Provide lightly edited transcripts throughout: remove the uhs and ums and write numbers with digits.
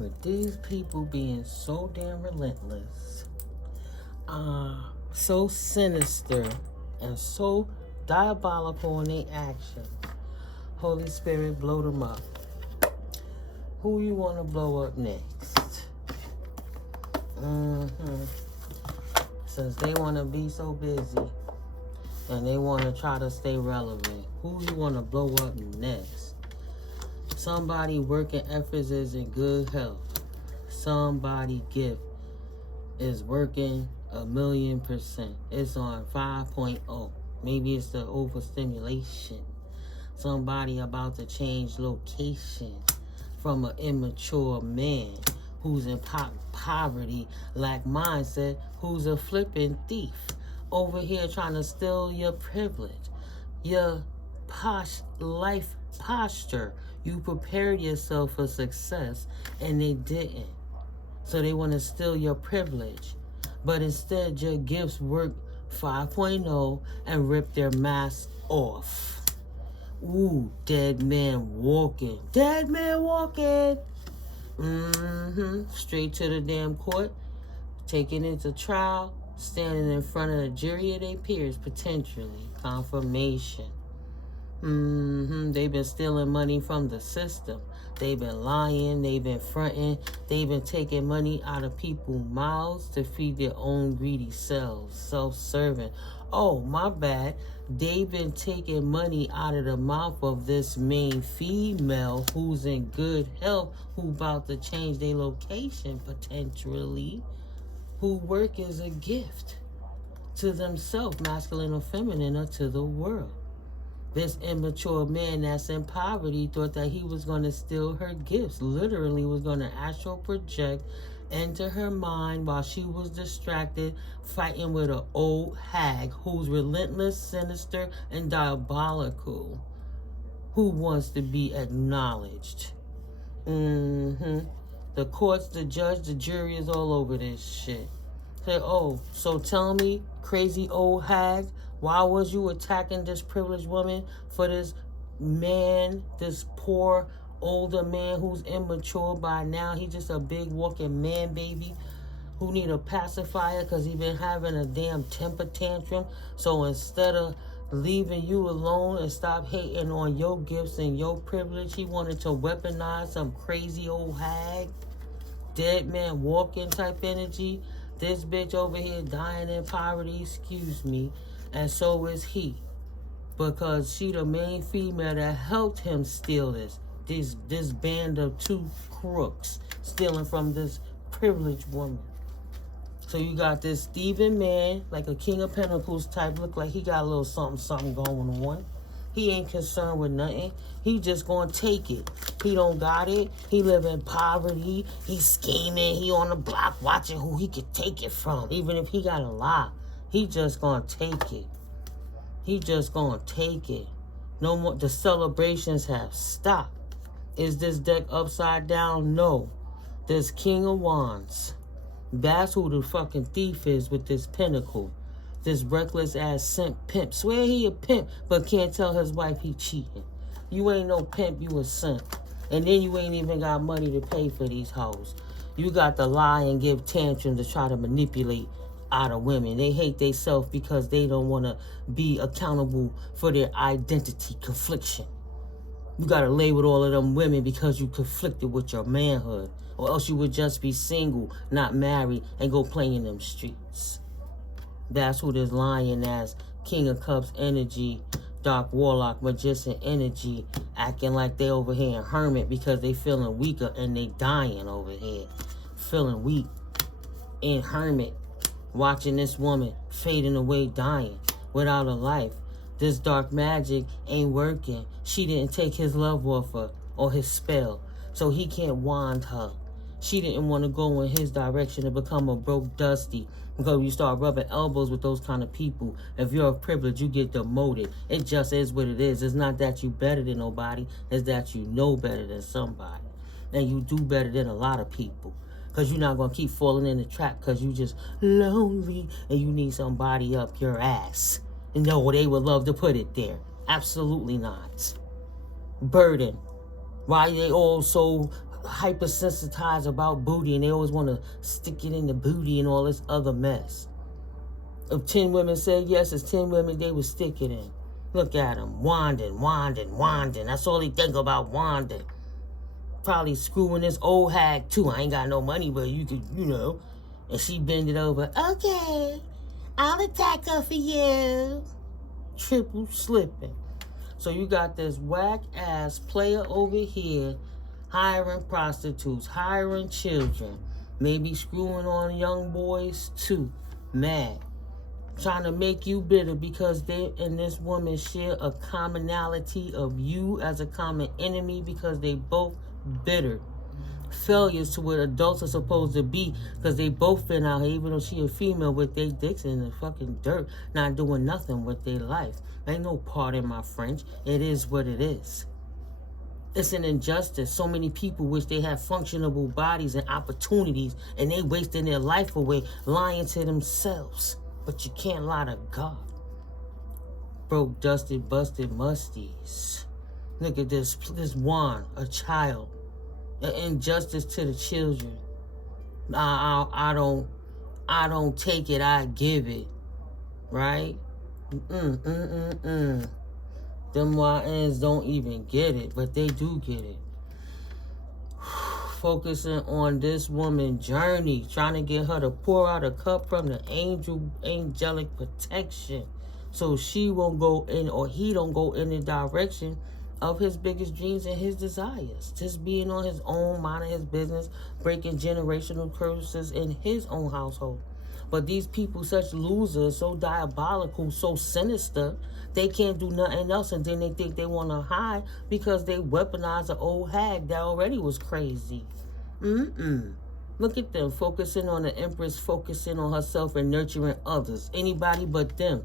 With these people being so damn relentless, so sinister, and so diabolical in their actions, Holy Spirit, blow them up. Who you want to blow up next? Since they want to be so busy and they want to try to stay relevant, who you want to blow up next? Somebody working efforts is in good health. Somebody gift is working 1,000,000%. It's on 5.0. Maybe it's the overstimulation. Somebody about to change location from an immature man who's in poverty, lack mindset, who's a flipping thief over here trying to steal your privilege, your life posture. You prepared yourself for success and they didn't. So they want to steal your privilege. But instead, your gifts work 5.0 and rip their mask off. Ooh, dead man walking. Dead man walking. Straight to the damn court. Taken into trial. Standing in front of the jury of their peers, potentially. Confirmation. They've been stealing money from the system. They've been lying. They've been fronting. They've been taking money out of people's mouths to feed their own greedy selves. Self-serving. Oh, my bad. They've been taking money out of the mouth of this main female who's in good health, who about to change their location potentially, who work as a gift to themselves, masculine or feminine, or to the world. This immature man that's in poverty thought that he was going to steal her gifts. Literally was going to astral project into her mind while she was distracted, fighting with an old hag who's relentless, sinister, and diabolical, who wants to be acknowledged. The courts, the judge, the jury is all over this shit. Say, oh, so tell me, crazy old hag, why was you attacking this privileged woman for this man, this poor older man who's immature by now? He's just a big walking man baby who need a pacifier because he been having a damn temper tantrum. So instead of leaving you alone and stop hating on your gifts and your privilege, he wanted to weaponize some crazy old hag, dead man walking type energy. This bitch over here dying in poverty, excuse me, and so is he. Because she the main female that helped him steal this band of two crooks stealing from this privileged woman. So you got this thieving man, like a King of Pentacles type, look like he got a little something going on. He ain't concerned with nothing. He just gonna take it. He don't got it. He live in poverty. He's scheming. He on the block watching who he could take it from. Even if he gotta lie, he just gonna take it. He just gonna take it. No more. The celebrations have stopped. Is this deck upside down? No. This King of Wands. That's who the fucking thief is with this pentacle. This reckless ass simp pimp. Swear he a pimp, but can't tell his wife he cheating. You ain't no pimp, you a simp. And then you ain't even got money to pay for these hoes. You got to lie and give tantrums to try to manipulate out of women. They hate themselves because they don't want to be accountable for their identity confliction. You got to lay with all of them women because you conflicted with your manhood. Or else you would just be single, not married, and go play in them streets. That's who this lion as King of Cups energy, Dark Warlock, Magician energy, acting like they over here in Hermit because they feeling weaker and they dying over here. Feeling weak in Hermit, watching this woman fading away, dying without a life. This dark magic ain't working. She didn't take his love off her or his spell, so he can't wand her. She didn't want to go in his direction and become a broke dusty. Because you start rubbing elbows with those kind of people. If you're of privilege, you get demoted. It just is what it is. It's not that you better than nobody. It's that you know better than somebody. And you do better than a lot of people. Because you're not going to keep falling in the trap because you just lonely and you need somebody up your ass. And no, they would love to put it there. Absolutely not. Burden. Why they all so hypersensitized about booty, and they always want to stick it in the booty and all this other mess. If 10 women said yes, it's 10 women they would stick it in. Look at them, wanding. That's all they think about, wanding. Probably screwing this old hag too. I ain't got no money, but you could, And she bend it over. Okay, I'll attack her for you. Triple slipping. So you got this whack ass player over here hiring prostitutes, hiring children, maybe screwing on young boys too. Mad. Trying to make you bitter because they and this woman share a commonality of you as a common enemy because they both bitter. Failures to what adults are supposed to be because they both been out here, even though she a female, with their dicks in the fucking dirt, not doing nothing with their life. Ain't no part in my French. It is what it is. It's an injustice. So many people wish they had functionable bodies and opportunities, and they wasting their life away lying to themselves. But you can't lie to God. Broke, dusted, busted musties. Look at this one, a child. An injustice to the children. I don't take it, I give it. Right? Them YNs don't even get it, but they do get it. Focusing on this woman's journey, trying to get her to pour out a cup from the angelic protection, so she won't go in, or he don't go in the direction of his biggest dreams and his desires. Just being on his own, minding his business, breaking generational curses in his own household. But these people, such losers, so diabolical, so sinister, they can't do nothing else, and then they think they want to hide because they weaponize an old hag that already was crazy. Look at them, focusing on the Empress, focusing on herself and nurturing others. Anybody but them.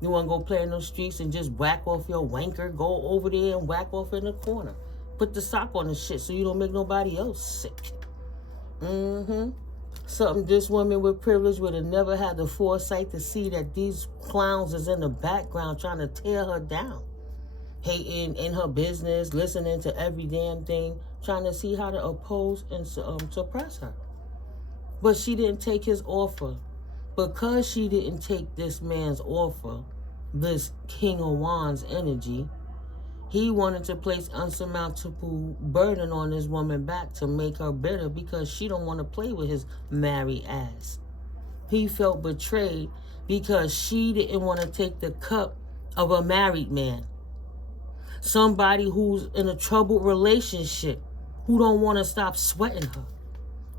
You want to go play in those streets and just whack off your wanker? Go over there and whack off in the corner. Put the sock on the shit so you don't make nobody else sick. Something this woman with privilege would have never had the foresight to see that these clowns is in the background trying to tear her down. Hating in her business, listening to every damn thing, trying to see how to oppose and suppress her. But she didn't take his offer. Because she didn't take this man's offer, this King of Wands energy, he wanted to place unsurmountable burden on this woman back to make her bitter because she don't want to play with his married ass. He felt betrayed because she didn't want to take the cup of a married man. Somebody who's in a troubled relationship, who don't want to stop sweating her.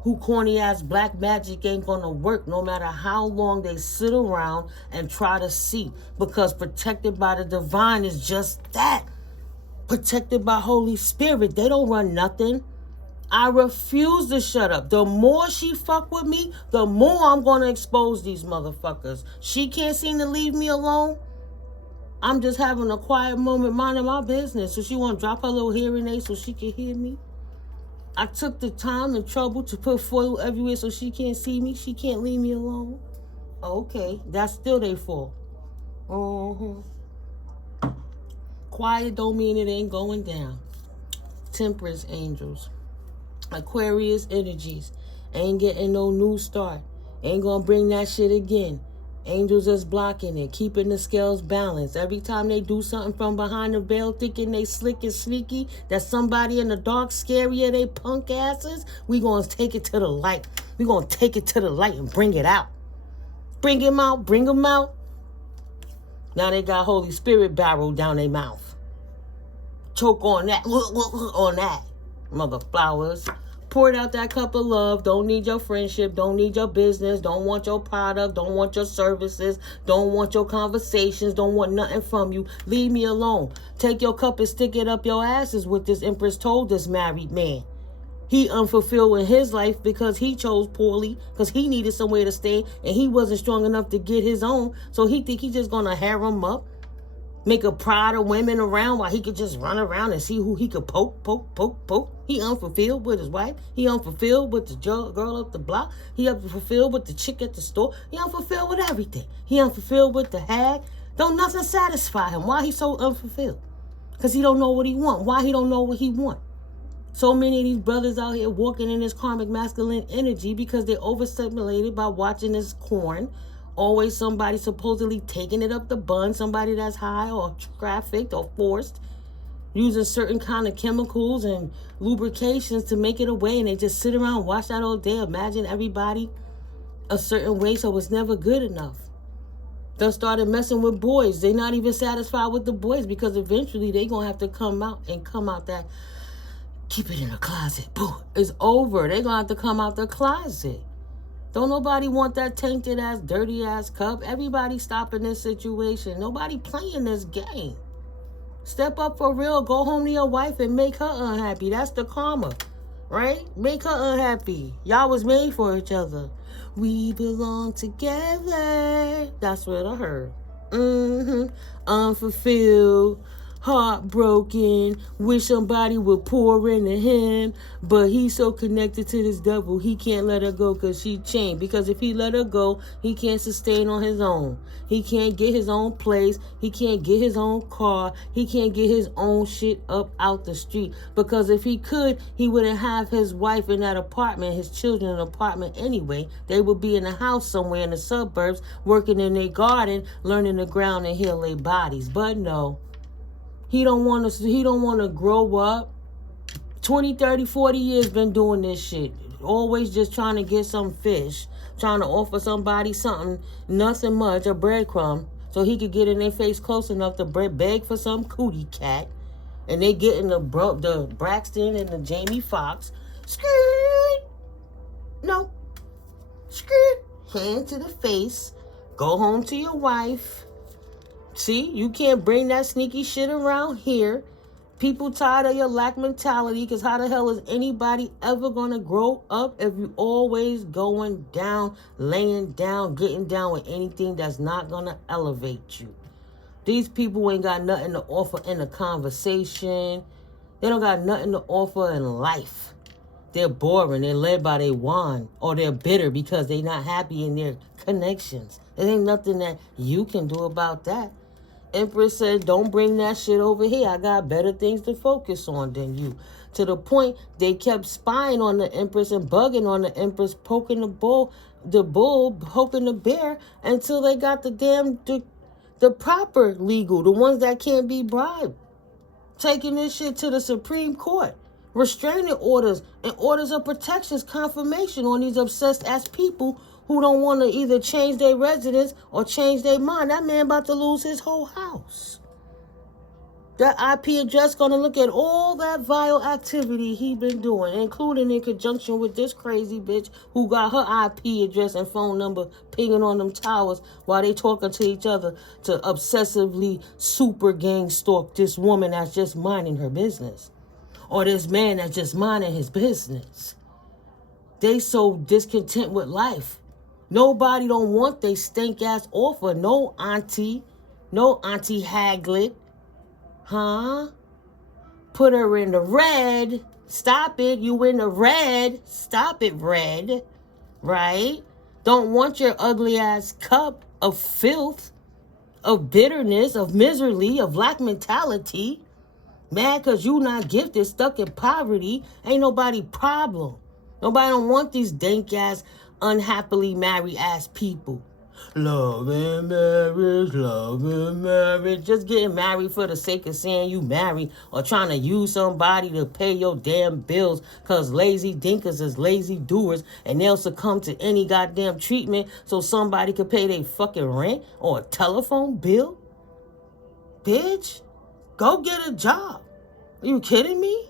Who corny ass black magic ain't gonna work no matter how long they sit around and try to see. Because protected by the divine is just that. Protected by Holy Spirit. They don't run nothing. I refuse to shut up. The more she fuck with me, the more I'm gonna expose these motherfuckers. She can't seem to leave me alone. I'm just having a quiet moment minding my business. So she wanna drop her little hearing aid so she can hear me. I took the time and trouble to put foil everywhere so she can't see me. She can't leave me alone. Okay, that's still their fault. Quiet don't mean it ain't going down. Temperance angels. Aquarius energies. Ain't getting no new start. Ain't gonna bring that shit again. Angels is blocking it, keeping the scales balanced. Every time they do something from behind the veil, thinking they slick and sneaky, that somebody in the dark scarier they punk asses, we gonna take it to the light. We gonna take it to the light and bring it out. Bring him out, bring him out. Now they got Holy Spirit barrel down their mouth. Choke on that, on that. Mother flowers. Poured out that cup of love. Don't need your friendship. Don't need your business. Don't want your product. Don't want your services. Don't want your conversations. Don't want nothing from you. Leave me alone. Take your cup and stick it up your asses, what this Empress told this married man. He unfulfilled in his life because he chose poorly, because he needed somewhere to stay and he wasn't strong enough to get his own. So he think he's just going to harem up, make a pride of women around while he could just run around and see who he could poke. He unfulfilled with his wife. He unfulfilled with the girl up the block. He unfulfilled with the chick at the store. He unfulfilled with everything. He unfulfilled with the hag. Don't nothing satisfy him. Why he so unfulfilled? Because he don't know what he want. Why he don't know what he want? So many of these brothers out here walking in this karmic masculine energy because they're overstimulated by watching this corn. Always somebody supposedly taking it up the bun, somebody that's high or trafficked or forced, using certain kind of chemicals and lubrications to make it away, and they just sit around and watch that all day. Imagine everybody a certain way, so it's never good enough. They started messing with boys. They're not even satisfied with the boys because eventually they're going to have to come out that, keep it in a closet. Boom. It's over. They're going to have to come out the closet. Don't nobody want that tainted ass, dirty ass cup. Everybody stop in this situation. Nobody playing this game. Step up for real. Go home to your wife and make her unhappy. That's the karma, right? Make her unhappy. Y'all was made for each other. We belong together. That's what I heard. Unfulfilled, heartbroken, wish somebody would pour into him, but he's so connected to this devil, he can't let her go because she changed. Because if he let her go, he can't sustain on his own. He can't get his own place. He can't get his own car. He can't get his own shit up out the street. Because if he could, he wouldn't have his wife in that apartment, his children in an apartment anyway. They would be in a house somewhere in the suburbs, working in their garden, learning to ground and heal their bodies. But no. He don't want to grow up. 20, 30, 40 years been doing this shit. Always just trying to get some fish. Trying to offer somebody something, nothing much, a breadcrumb, so he could get in their face close enough to beg for some cootie cat. And they getting the Braxton and the Jamie Foxx. Skirt. No. Skirt. Hand to the face. Go home to your wife. See, you can't bring that sneaky shit around here. People tired of your lack mentality, because how the hell is anybody ever going to grow up if you always going down, laying down, getting down with anything that's not going to elevate you? These people ain't got nothing to offer in a conversation. They don't got nothing to offer in life. They're boring. They're led by their wand, or they're bitter because they're not happy in their connections. There ain't nothing that you can do about that. Empress said, don't bring that shit over here. I got better things to focus on than you. To the point, they kept spying on the Empress and bugging on the Empress, poking the bull, poking the bear, until they got the proper legal, the ones that can't be bribed. Taking this shit to the Supreme Court. Restraining orders and orders of protections, confirmation on these obsessed-ass people who don't want to either change their residence or change their mind. That man about to lose his whole house. That IP address going to look at all that vile activity he been doing, including in conjunction with this crazy bitch who got her IP address and phone number pinging on them towers while they talking to each other to obsessively super gang stalk this woman that's just minding her business. Or this man that's just minding his business. They so discontent with life. Nobody don't want they stink ass offer. No auntie Haglet. Huh? Put her in the red. Stop it. You in the red. Stop it, red. Right? Don't want your ugly ass cup of filth, of bitterness, of misery, of lack mentality. Mad because you not gifted, stuck in poverty. Ain't nobody problem. Nobody don't want these dank ass, unhappily married ass people. Love and marriage. Just getting married for the sake of saying you married, or trying to use somebody to pay your damn bills, because lazy dinkers is lazy doers and they'll succumb to any goddamn treatment so somebody could pay their fucking rent or a telephone bill. Bitch, go get a job. Are you kidding me?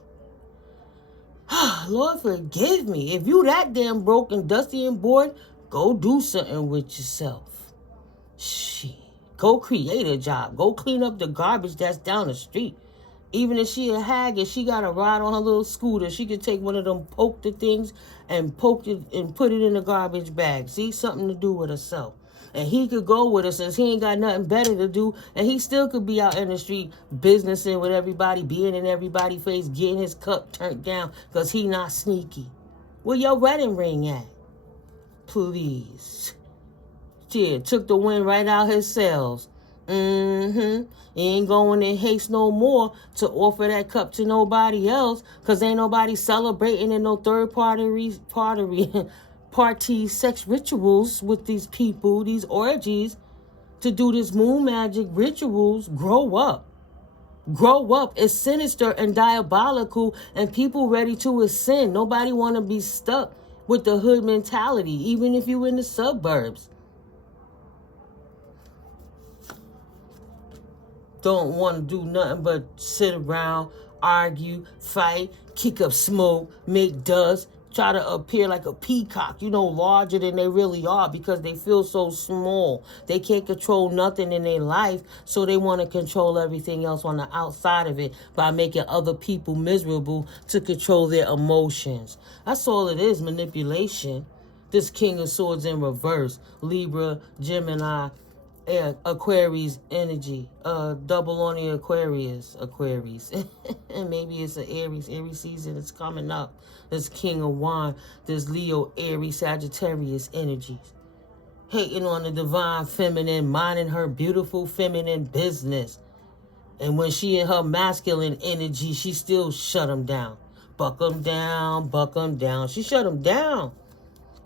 Lord forgive me. If you that damn broke and dusty and bored, go do something with yourself. Shit. Go create a job. Go clean up the garbage that's down the street. Even if she a hag and she got a ride on her little scooter, she could take one of them poke the things and poke it and put it in the garbage bag. See, something to do with herself. And he could go with her since he ain't got nothing better to do. And he still could be out in the street businessing with everybody, being in everybody's face, getting his cup turned down because he not sneaky. Where your wedding ring at? Please. Yeah, took the wind right out his sails. You ain't going in haste no more to offer that cup to nobody else, because ain't nobody celebrating in no third party sex rituals with these people, these orgies, to do this moon magic rituals. Grow up. Grow up. It's sinister and diabolical, and people ready to ascend. Nobody want to be stuck with the hood mentality, even if you in the suburbs. Don't want to do nothing but sit around, argue, fight, kick up smoke, make dust, try to appear like a peacock, larger than they really are, because they feel so small. They can't control nothing in their life, so they want to control everything else on the outside of it by making other people miserable to control their emotions. That's all it is, manipulation. This King of Swords in reverse, Libra, Gemini, Aquarius energy, double on the Aquarius, and maybe it's an Aries season is coming up. This King of Wands, this Leo, Aries, Sagittarius energies, hating on the divine feminine, minding her beautiful feminine business, and when she in her masculine energy, she still shut them down, buck them down. She shut them down.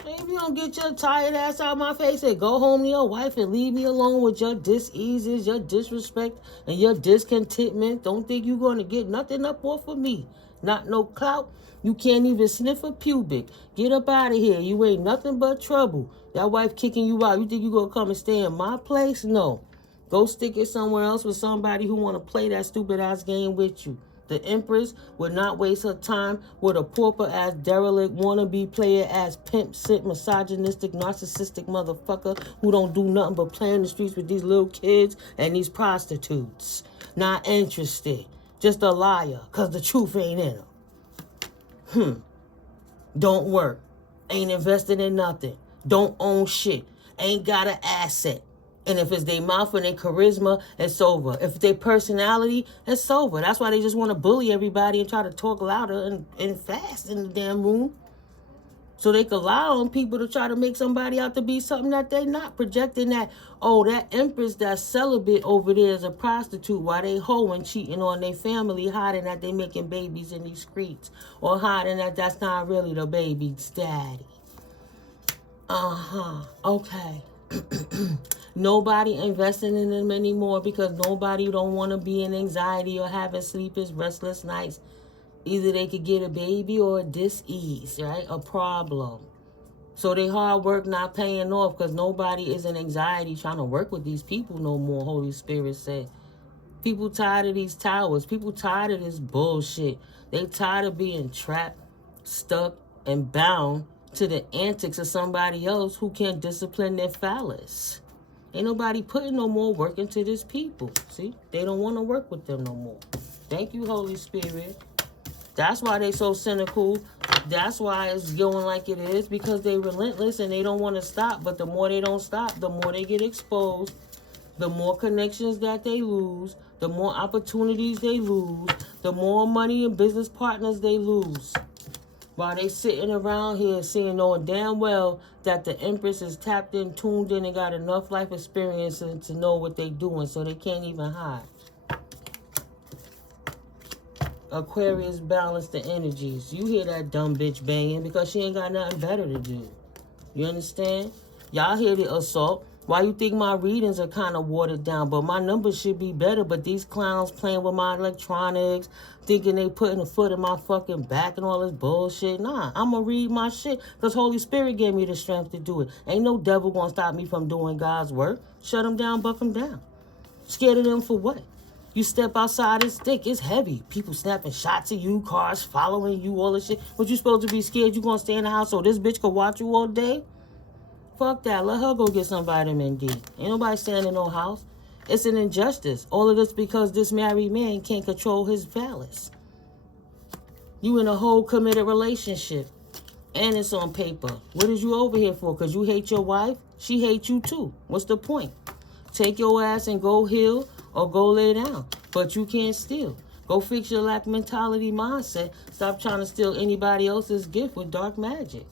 If you don't get your tired ass out of my face and go home to your wife and leave me alone with your diseases, your disrespect, and your discontentment, don't think you're going to get nothing up off of me. Not no clout. You can't even sniff a pubic. Get up out of here. You ain't nothing but trouble. That wife kicking you out. You think you going to come and stay in my place? No. Go stick it somewhere else with somebody who want to play that stupid ass game with you. The Empress would not waste her time with a pauper-ass, derelict, wannabe player-ass, pimp, sit, misogynistic, narcissistic motherfucker who don't do nothing but play in the streets with these little kids and these prostitutes. Not interested. Just a liar, because the truth ain't in them. Don't work. Ain't invested in nothing. Don't own shit. Ain't got an asset. And if it's their mouth and their charisma, it's over. If it's their personality, it's over. That's why they just want to bully everybody and try to talk louder and fast in the damn room. So they can lie on people to try to make somebody out to be something that they not. Projecting that, oh, that Empress that's celibate over there is a prostitute while they hoeing, cheating on their family, hiding that they making babies in these streets. Or hiding that that's not really the baby's daddy. Okay. Nobody investing in them anymore because nobody don't want to be in anxiety or having sleepless, restless nights. Either they could get a baby or a dis-ease, right? A problem. So they hard work not paying off because nobody is in anxiety trying to work with these people no more, Holy Spirit said. People tired of these towers. People tired of this bullshit. They tired of being trapped, stuck, and bound to the antics of somebody else who can't discipline their phallus. Ain't nobody putting no more work into this people. See? They don't want to work with them no more. Thank you, Holy Spirit. That's why they so cynical. That's why it's going like it is, because they relentless and they don't want to stop. But the more they don't stop, the more they get exposed, the more connections that they lose, the more opportunities they lose, the more money and business partners they lose. While they sitting around here seeing, knowing damn well that the Empress is tapped in, tuned in, and got enough life experience to know what they doing, so they can't even hide. Aquarius balance the energies. You hear that dumb bitch banging because she ain't got nothing better to do. You understand? Y'all hear the assault. Why you think my readings are kind of watered down? But my numbers should be better. But these clowns playing with my electronics, thinking they putting a foot in my fucking back and all this bullshit. Nah, I'm going to read my shit because Holy Spirit gave me the strength to do it. Ain't no devil going to stop me from doing God's work. Shut them down, buck them down. Scared of them for what? You step outside, it's thick, it's heavy. People snapping shots at you, cars following you, all this shit. What you supposed to be scared? You gonna stay in the house so this bitch can watch you all day? Fuck that. Let her go get some vitamin D. Ain't nobody staying in no house. It's an injustice. All of this because this married man can't control his phallus. You in a whole committed relationship. And it's on paper. What is you over here for? Because you hate your wife? She hates you too. What's the point? Take your ass and go heal or go lay down. But you can't steal. Go fix your lack mentality mindset. Stop trying to steal anybody else's gift with dark magic.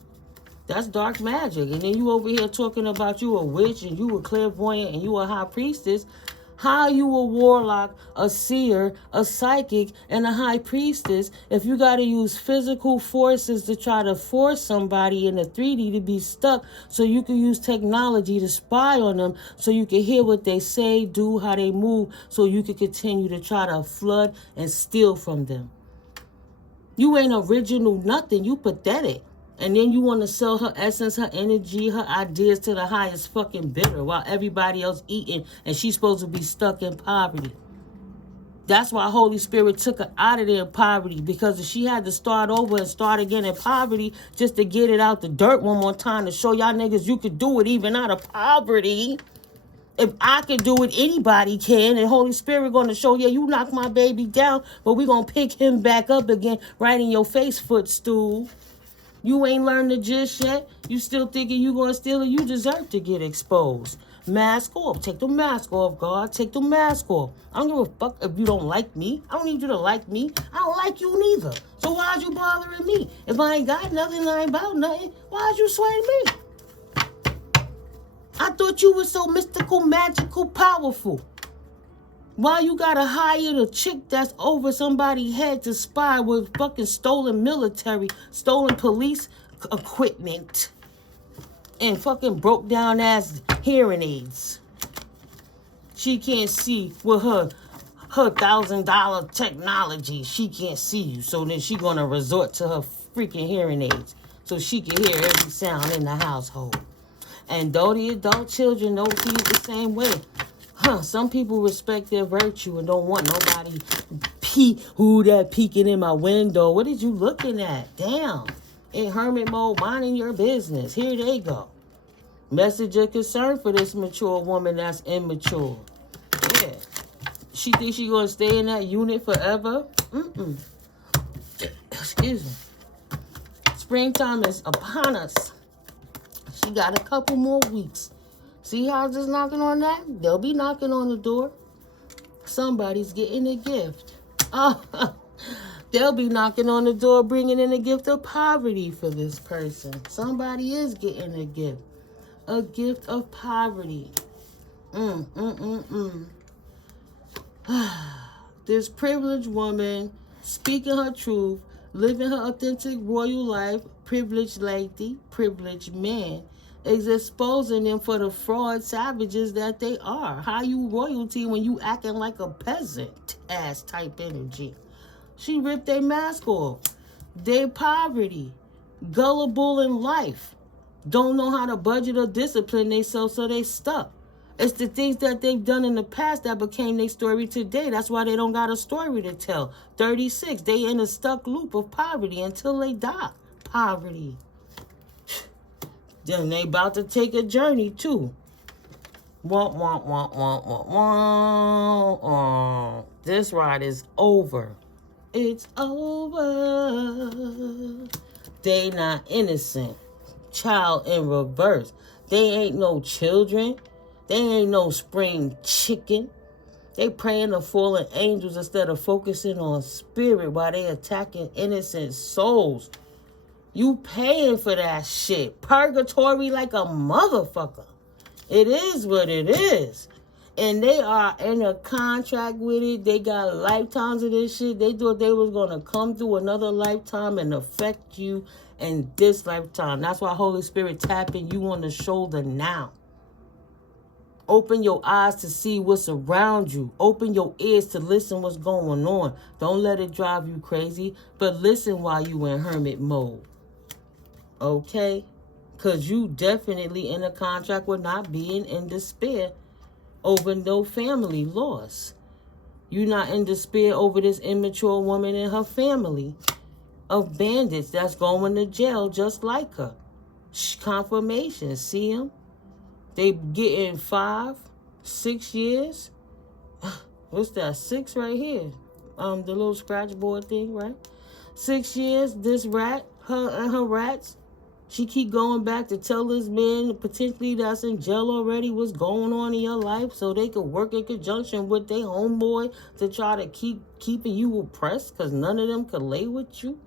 That's dark magic. And then you over here talking about you a witch and you a clairvoyant and you a high priestess. How you a warlock, a seer, a psychic, and a high priestess if you got to use physical forces to try to force somebody in the 3D to be stuck so you can use technology to spy on them so you can hear what they say, do, how they move, so you can continue to try to flood and steal from them. You ain't original nothing. You pathetic. And then you want to sell her essence, her energy, her ideas to the highest fucking bidder while everybody else eating and she's supposed to be stuck in poverty. That's why Holy Spirit took her out of there in poverty, because if she had to start over and start again in poverty just to get it out the dirt one more time to show y'all niggas you could do it even out of poverty. If I can do it, anybody can. And Holy Spirit going to show, yeah, you knock my baby down, but we going to pick him back up again right in your face, footstool. You ain't learned the gist yet. You still thinking you going to steal it. You deserve to get exposed. Mask off. Take the mask off, God. Take the mask off. I don't give a fuck if you don't like me. I don't need you to like me. I don't like you neither. So why'd you bothering me? If I ain't got nothing, I ain't about nothing, why'd you sway me? I thought you were so mystical, magical, powerful. Why you gotta hire the chick that's over somebody's head to spy with fucking stolen military, stolen police equipment, and fucking broke down ass hearing aids? She can't see with her $1,000 technology. She can't see you, so then she gonna resort to her freaking hearing aids so she can hear every sound in the household. And though the adult children don't see it the same way, some people respect their virtue and don't want nobody peeking in my window. What is you looking at? Damn. In hermit mode, minding your business. Here they go. Message of concern for this mature woman that's immature. Yeah. She thinks she gonna stay in that unit forever? Excuse me. Springtime is upon us. She got a couple more weeks. See how I'm just knocking on that? They'll be knocking on the door. Somebody's getting a gift. Oh, they'll be knocking on the door, bringing in a gift of poverty for this person. Somebody is getting a gift. A gift of poverty. This privileged woman, speaking her truth, living her authentic royal life, privileged lady, privileged man, is exposing them for the fraud savages that they are. How you royalty when you acting like a peasant ass type energy? She ripped their mask off. They poverty, gullible in life, don't know how to budget or discipline themselves, so they stuck. It's the things that they've done in the past that became their story today. That's why they don't got a story to tell. 36, they in a stuck loop of poverty until they die. Poverty. Then they about to take a journey too. This ride is over. It's over. They not innocent. Child in reverse. They ain't no children. They ain't no spring chicken. They praying to fallen angels instead of focusing on spirit while they attacking innocent souls. You paying for that shit. Purgatory like a motherfucker. It is what it is. And they are in a contract with it. They got lifetimes of this shit. They thought they was going to come through another lifetime and affect you in this lifetime. That's why Holy Spirit tapping you on the shoulder now. Open your eyes to see what's around you. Open your ears to listen what's going on. Don't let it drive you crazy, but listen while you in hermit mode. Okay? Because you definitely in a contract with not being in despair over no family loss. You're not in despair over this immature woman and her family of bandits that's going to jail just like her. Confirmation. See them? They getting 5, 6 years. What's that? 6 right here. The little scratch board thing, right? 6 years. This rat, her and her rats. She keep going back to tell this man potentially that's in jail already what's going on in your life so they could work in conjunction with their homeboy to try to keeping you oppressed because none of them could lay with you.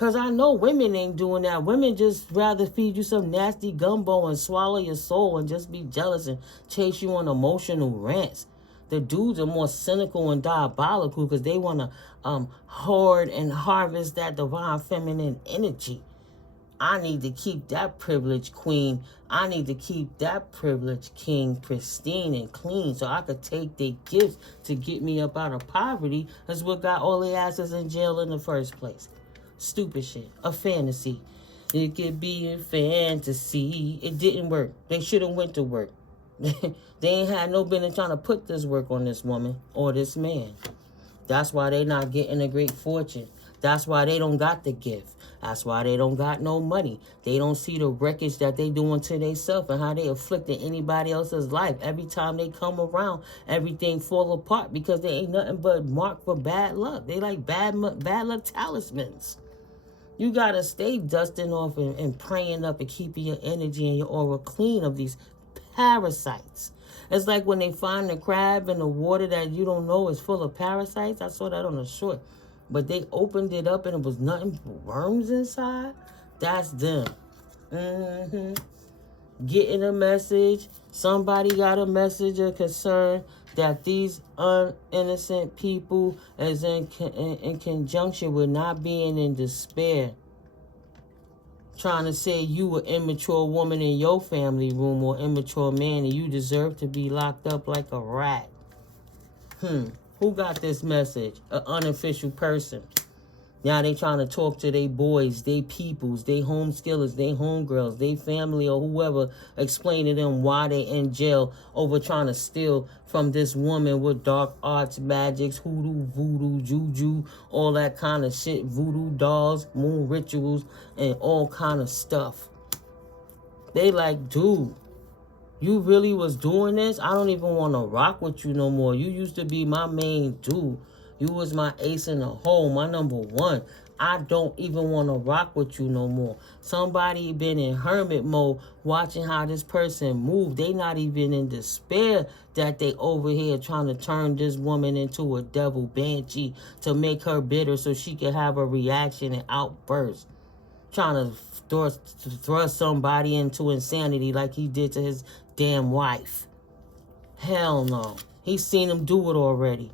Because I know women ain't doing that. Women just rather feed you some nasty gumbo and swallow your soul and just be jealous and chase you on emotional rants. The dudes are more cynical and diabolical because they want to hoard and harvest that divine feminine energy. I need to keep that privileged queen. I need to keep that privileged king pristine and clean so I could take their gifts to get me up out of poverty. That's what got all their asses in jail in the first place. Stupid shit. A fantasy. It could be a fantasy. It didn't work. They should have went to work. They ain't had no business trying to put this work on this woman or this man. That's why they not getting a great fortune. That's why they don't got the gift. That's why they don't got no money. They don't see the wreckage that they doing to themselves and how they afflicting anybody else's life. Every time they come around, everything fall apart because they ain't nothing but marked for bad luck. They like bad luck talismans. You got to stay dusting off and praying up and keeping your energy and your aura clean of these parasites. It's like when they find the crab in the water that you don't know is full of parasites. I saw that on a short. But they opened it up and it was nothing but worms inside. That's them. Getting a message. Somebody got a message of concern that these innocent people is in conjunction with not being in despair. Trying to say you an immature woman in your family room or immature man and you deserve to be locked up like a rat. Who got this message? An unofficial person. Now they trying to talk to their boys, they peoples, they home skillers, they homegirls, they family or whoever, explain to them why they in jail over trying to steal from this woman with dark arts, magics, hoodoo, voodoo, juju, all that kind of shit, voodoo dolls, moon rituals, and all kind of stuff. They like, dude, you really was doing this? I don't even want to rock with you no more. You used to be my main dude. You was my ace in the hole, my number one. I don't even want to rock with you no more. Somebody been in hermit mode watching how this person move. They not even in despair that they over here trying to turn this woman into a devil banshee to make her bitter so she can have a reaction and outburst. Trying to thrust somebody into insanity like he did to his damn wife. Hell no. He's seen him do it already.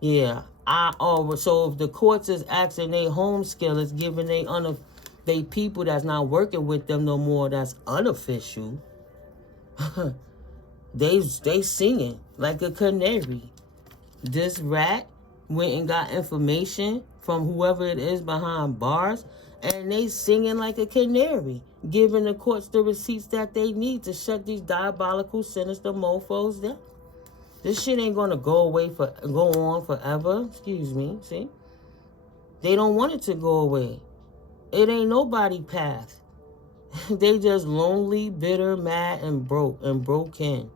Yeah. So if the courts is asking they home skillers, giving they people that's not working with them no more, that's unofficial, they singing like a canary. This rat went and got information from whoever it is behind bars, and they singing like a canary, giving the courts the receipts that they need to shut these diabolical, sinister mofos down. This shit ain't gonna go on forever. Excuse me, see? They don't want it to go away. It ain't nobody path. They just lonely, bitter, mad, and broken.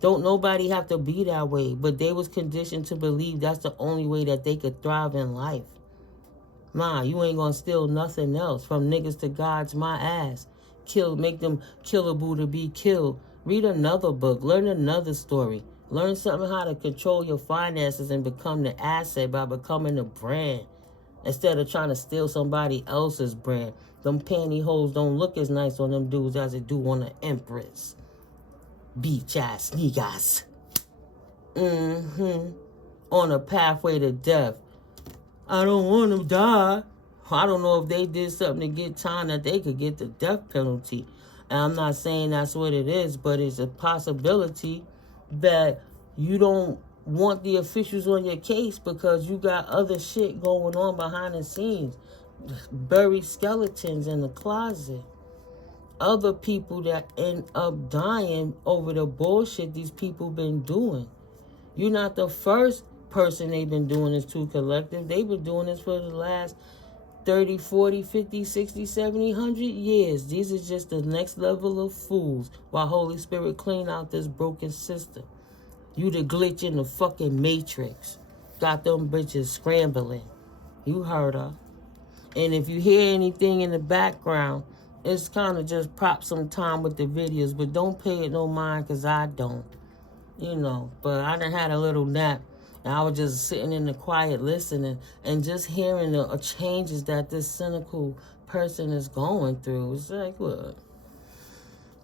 Don't nobody have to be that way, but they was conditioned to believe that's the only way that they could thrive in life. Nah, you ain't gonna steal nothing else. From niggas to gods, my ass. Make them killable to be killed. Read another book. Learn another story. Learn something how to control your finances and become the asset by becoming the brand. Instead of trying to steal somebody else's brand. Them pantyhose don't look as nice on them dudes as it do on the Empress. Beach ass niggas. On a pathway to death. I don't want them to die. I don't know if they did something to get time that they could get the death penalty. And I'm not saying that's what it is, but it's a possibility that you don't want the officials on your case because you got other shit going on behind the scenes. Buried skeletons in the closet. Other people that end up dying over the bullshit these people been doing. You're not the first person they've been doing this to, collective. They've been doing this for the last 30, 40, 50, 60, 70, 100 years. These are just the next level of fools while Holy Spirit clean out this broken system. You the glitch in the fucking matrix. Got them bitches scrambling. You heard her. And if you hear anything in the background, it's kind of just prop some time with the videos, but don't pay it no mind because I don't. You know, but I done had a little nap And I was just sitting in the quiet listening and just hearing the changes that this cynical person is going through. It's like, what?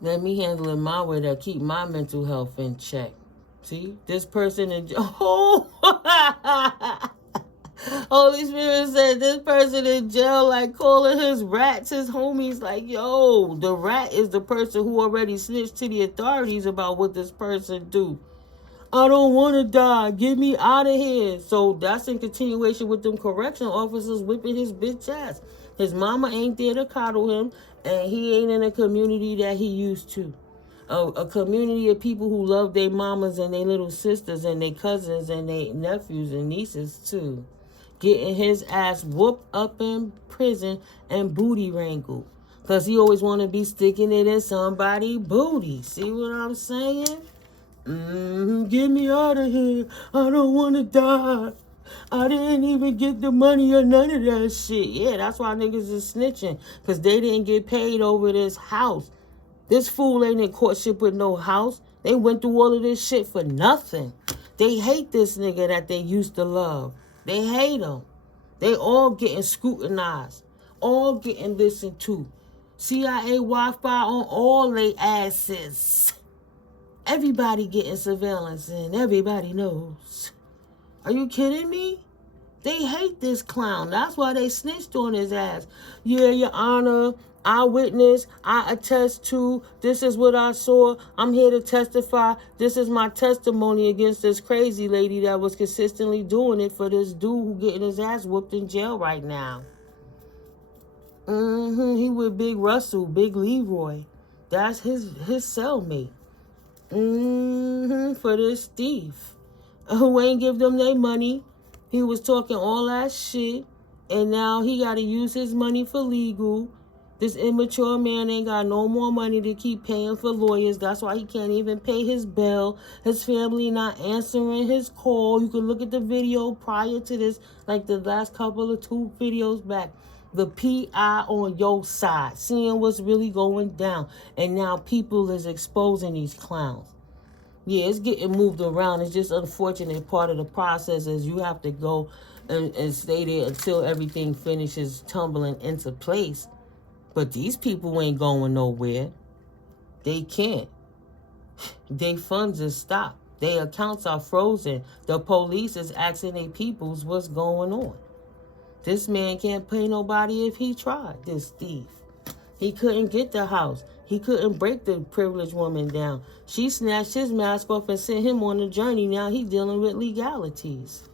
Let me handle it my way to keep my mental health in check. See, this person in oh, Holy Spirit said this person in jail, like calling his rats his homies, like, yo, the rat is the person who already snitched to the authorities about what this person do. I don't want to die. Get me out of here. So that's in continuation with them correction officers whipping his bitch ass. His mama ain't there to coddle him, and he ain't in a community that he used to. A community of people who love their mamas and their little sisters and their cousins and their nephews and nieces too. Getting his ass whooped up in prison and booty wrangled. Because he always want to be sticking it in somebody's booty. See what I'm saying? Get me out of here. I don't want to die. I didn't even get the money or none of that shit. Yeah, that's why niggas is snitching. Because they didn't get paid over this house. This fool ain't in courtship with no house. They went through all of this shit for nothing. They hate this nigga that they used to love. They hate him. They all getting scrutinized. All getting listened to. CIA Wi-Fi on all they asses. Everybody getting surveillance and everybody knows. Are you kidding me? They hate this clown. That's why they snitched on his ass. Yeah, Your Honor, I witness, I attest to, this is what I saw. I'm here to testify. This is my testimony against this crazy lady that was consistently doing it for this dude who getting his ass whooped in jail right now. He with Big Russell, Big Leroy. That's his cellmate. For this thief who ain't give them their money. He was talking all that shit, and now he got to use his money for legal. This immature man ain't got no more money to keep paying for lawyers. That's why he can't even pay his bill. His family not answering his call. You can look at the video prior to this, like the last couple of 2 videos back. The PI on your side, seeing what's really going down. And now people is exposing these clowns. Yeah, it's getting moved around. It's just unfortunate. Part of the process is you have to go and stay there until everything finishes tumbling into place. But these people ain't going nowhere. They can't. Their funds is stopped. Their accounts are frozen. The police is asking their peoples what's going on. This man can't pay nobody if he tried, this thief. He couldn't get the house. He couldn't break the privileged woman down. She snatched his mask off and sent him on a journey. Now he's dealing with legalities.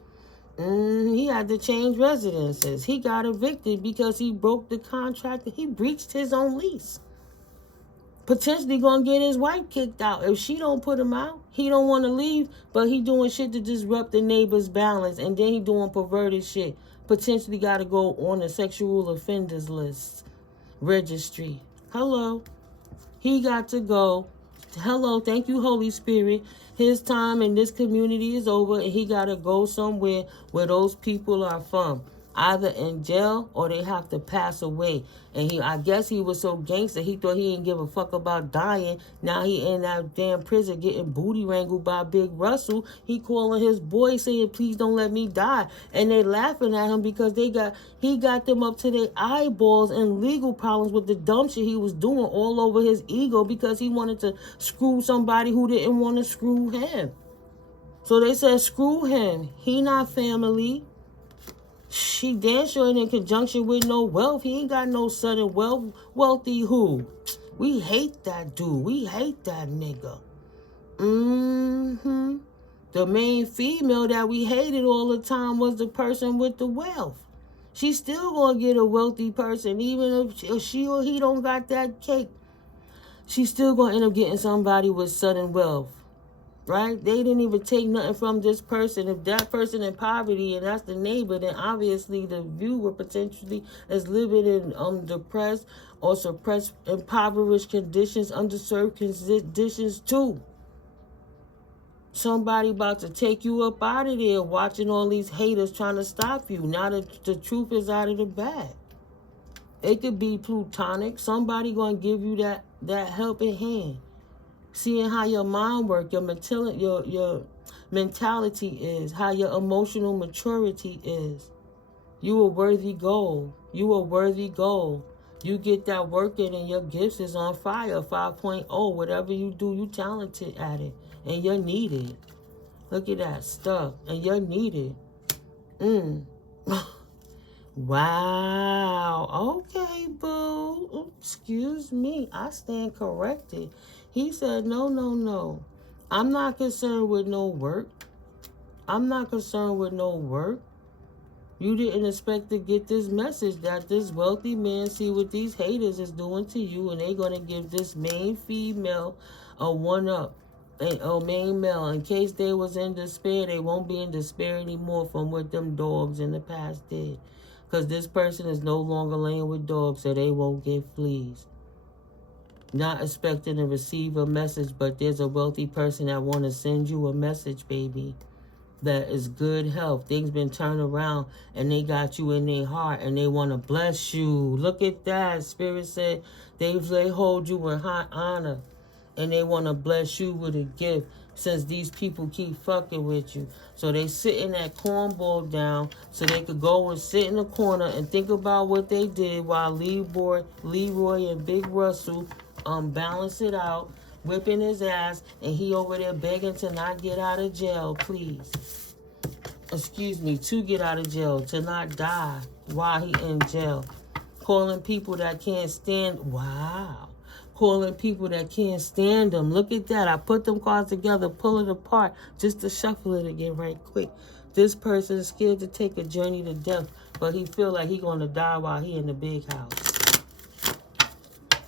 He had to change residences. He got evicted because he broke the contract. He breached his own lease. Potentially gonna get his wife kicked out. If she don't put him out, he don't want to leave, but he doing shit to disrupt the neighbor's balance. And then he doing perverted shit. Potentially got to go on the sexual offenders list. Registry. Hello. He got to go. Hello. Thank you, Holy Spirit. His time in this community is over, and he got to go somewhere where those people are from. Either in jail or they have to pass away. And I guess he was so gangster, he thought he didn't give a fuck about dying. Now he in that damn prison getting booty wrangled by Big Russell. He calling his boy saying, please don't let me die. And they laughing at him because he got them up to their eyeballs in legal problems with the dumb shit he was doing all over his ego because he wanted to screw somebody who didn't want to screw him. So they said, screw him. He not family. She damn sure ain't in conjunction with no wealth. He ain't got no sudden wealth. Wealthy who? We hate that dude. We hate that nigga. The main female that we hated all the time was the person with the wealth. She's still gonna get a wealthy person, even if she or he don't got that cake. She's still gonna end up getting somebody with sudden wealth. Right? They didn't even take nothing from this person. If that person in poverty and that's the neighbor, then obviously the viewer potentially is living in depressed or suppressed, impoverished conditions, underserved conditions too. Somebody about to take you up out of there, watching all these haters trying to stop you. Now the truth is out of the bag. It could be plutonic. Somebody gonna give you that helping hand. Seeing how your mind works, your mentality is, how your emotional maturity is. You a worthy goal. You a worthy goal. You get that work in and your gifts is on fire, 5.0. Whatever you do, you talented at it. And you're needed. Look at that stuff. And you're needed. Wow. Okay, boo. Excuse me. I stand corrected. He said, no, no, no. I'm not concerned with no work. I'm not concerned with no work. You didn't expect to get this message that this wealthy man see what these haters is doing to you, and they gonna give this main female a one-up, and main male. In case they was in despair, they won't be in despair anymore from what them dogs in the past did. Because this person is no longer laying with dogs, so they won't get fleas. Not expecting to receive a message, but there's a wealthy person that want to send you a message, baby. That is good health. Things been turned around and they got you in their heart and they want to bless you. Look at that. Spirit said they hold you in high honor and they want to bless you with a gift since these people keep fucking with you. So they sitting that cornball down so they could go and sit in the corner and think about what they did while Leroy and Big Russell balance it out, whipping his ass, and he over there begging to not get out of jail, please. Excuse me, to get out of jail, to not die while he in jail. Calling people that can't stand, wow. Calling people that can't stand him. Look at that. I put them cards together, pull it apart, just to shuffle it again right quick. This person is scared to take a journey to death, but he feel like he gonna die while he in the big house.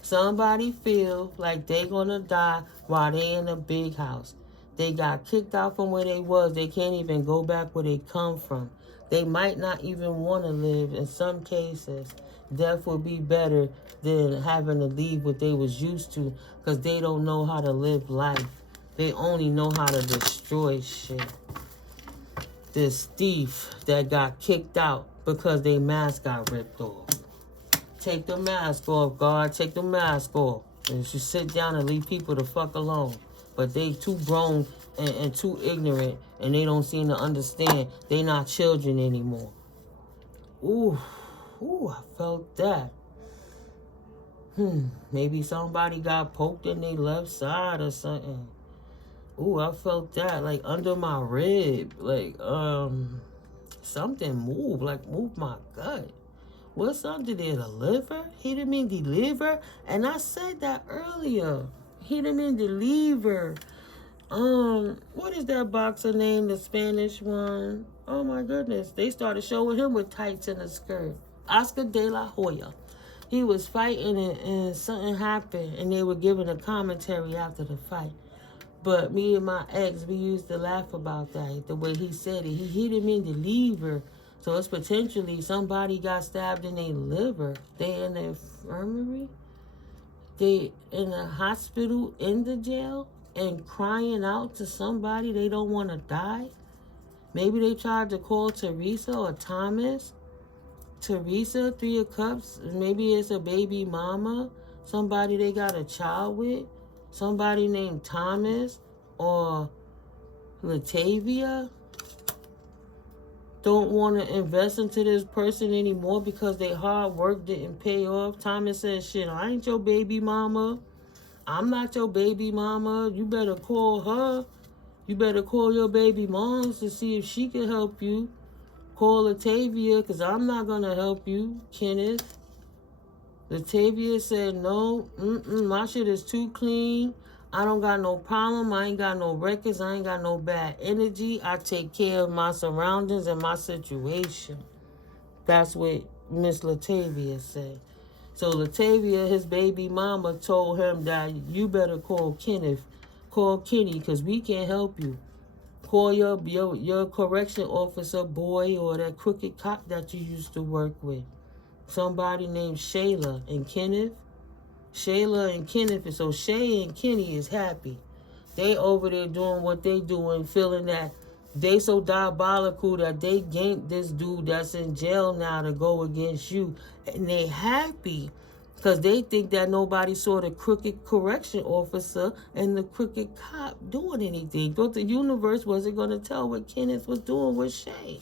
Somebody feel like they gonna die while they in a big house. They got kicked out from where they was. They can't even go back where they come from. They might not even want to live. In some cases, death would be better than having to leave what they was used to because they don't know how to live life. They only know how to destroy shit. This thief that got kicked out because their mask got ripped off. Take the mask off, God. Take the mask off. And you should sit down and leave people the fuck alone. But they too grown and too ignorant, and they don't seem to understand. They not children anymore. Ooh, I felt that. Maybe somebody got poked in their left side or something. Ooh, I felt that, like under my rib. Like, something moved, like moved my gut. What's under there? The liver? He didn't mean the liver. And I said that earlier. He didn't mean the liver. What is that boxer name? The Spanish one? Oh my goodness. They started showing him with tights in a skirt. Oscar de la Hoya. He was fighting and something happened. And they were giving a commentary after the fight. But me and my ex, we used to laugh about that. The way he said it. He didn't mean the liver. So it's potentially somebody got stabbed in their liver. They in the infirmary. They in the hospital, in the jail, and crying out to somebody they don't want to die. Maybe they tried to call Teresa or Thomas. Teresa, 3 of Cups. Maybe it's a baby mama. Somebody they got a child with. Somebody named Thomas or Latavia. Don't want to invest into this person anymore because their hard work didn't pay off. Thomas says, shit, I ain't your baby mama. I'm not your baby mama. You better call her. You better call your baby moms to see if she can help you. Call Latavia because I'm not going to help you, Kenneth. Latavia said, no, my shit is too clean. I don't got no problem. I ain't got no records. I ain't got no bad energy. I take care of my surroundings and my situation. That's what Miss Latavia said. So Latavia, his baby mama, told him that you better call Kenneth. Call Kenny because we can't help you. Call your correction officer boy or that crooked cop that you used to work with. Somebody named Shayla and Kenneth. Shayla and Kenneth, so Shay and Kenny is happy. They over there doing what they doing, feeling that they so diabolical that they ganked this dude that's in jail now to go against you. And they happy Because they think that nobody saw the crooked correction officer and the crooked cop doing anything. Thought the universe wasn't going to tell what Kenneth was doing with Shay.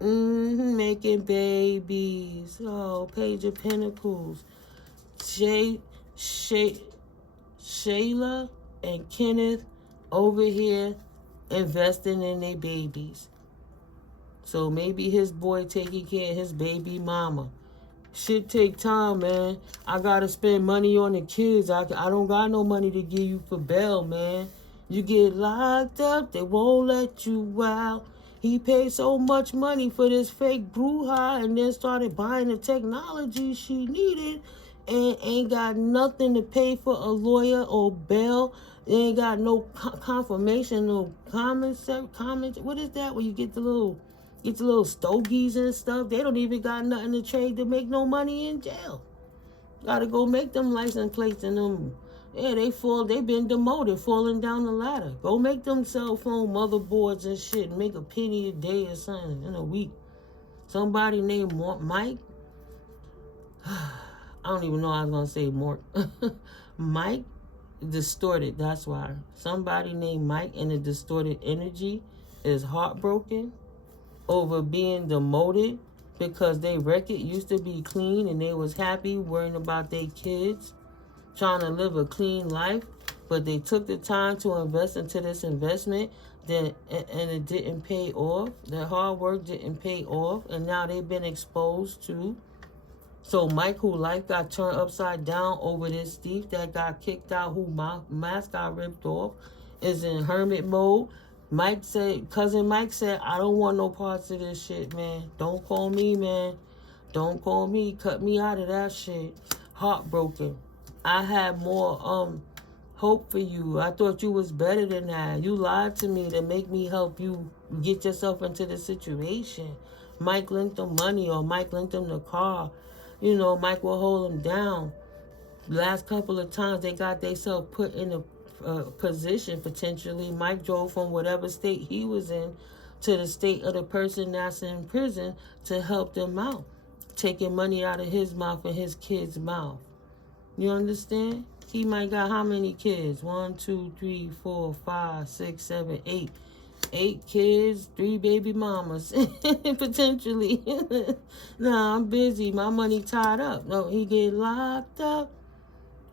Making babies. Oh, Page of Pentacles. Shayla and Kenneth over here investing in their babies. So maybe his boy taking care of his baby mama. Shit take time, man. I gotta spend money on the kids. I don't got no money to give you for bail, man. You get locked up, they won't let you out. He paid so much money for this fake bruja and then started buying the technology she needed and ain't got nothing to pay for a lawyer or bail. They ain't got no confirmation, no comments. What is that when you get the little stogies and stuff? They don't even got nothing to trade to make no money in jail. Gotta go make them license plates and them. Yeah, they been demoted, falling down the ladder. Go make them cell phone motherboards and shit and make a penny a day or something in a week. Somebody named Mike. I don't even know how I was gonna say Mort. Mike distorted, that's why. Somebody named Mike in a distorted energy is heartbroken over being demoted because their record used to be clean and they was happy worrying about their kids, trying to live a clean life, but they took the time to invest into this investment and it didn't pay off. Their hard work didn't pay off, and now they've been exposed to. So Mike, who life got turned upside down over this thief that got kicked out, who mask got ripped off, is in hermit mode. Cousin Mike said, I don't want no parts of this shit, man. Don't call me, man. Don't call me. Cut me out of that shit. Heartbroken. I had more hope for you. I thought you was better than that. You lied to me to make me help you get yourself into the situation. Mike lent them money or Mike lent them the car. You know, Mike will hold them down. Last couple of times they got themselves put in a position, potentially. Mike drove from whatever state he was in to the state of the person that's in prison to help them out, taking money out of his mouth and his kids' mouth. You understand? He might got how many kids? 1, 2, 3, 4, 5, 6, 7, 8. 8 kids, 3 baby mamas, potentially. Nah, I'm busy. My money tied up. No, he get locked up.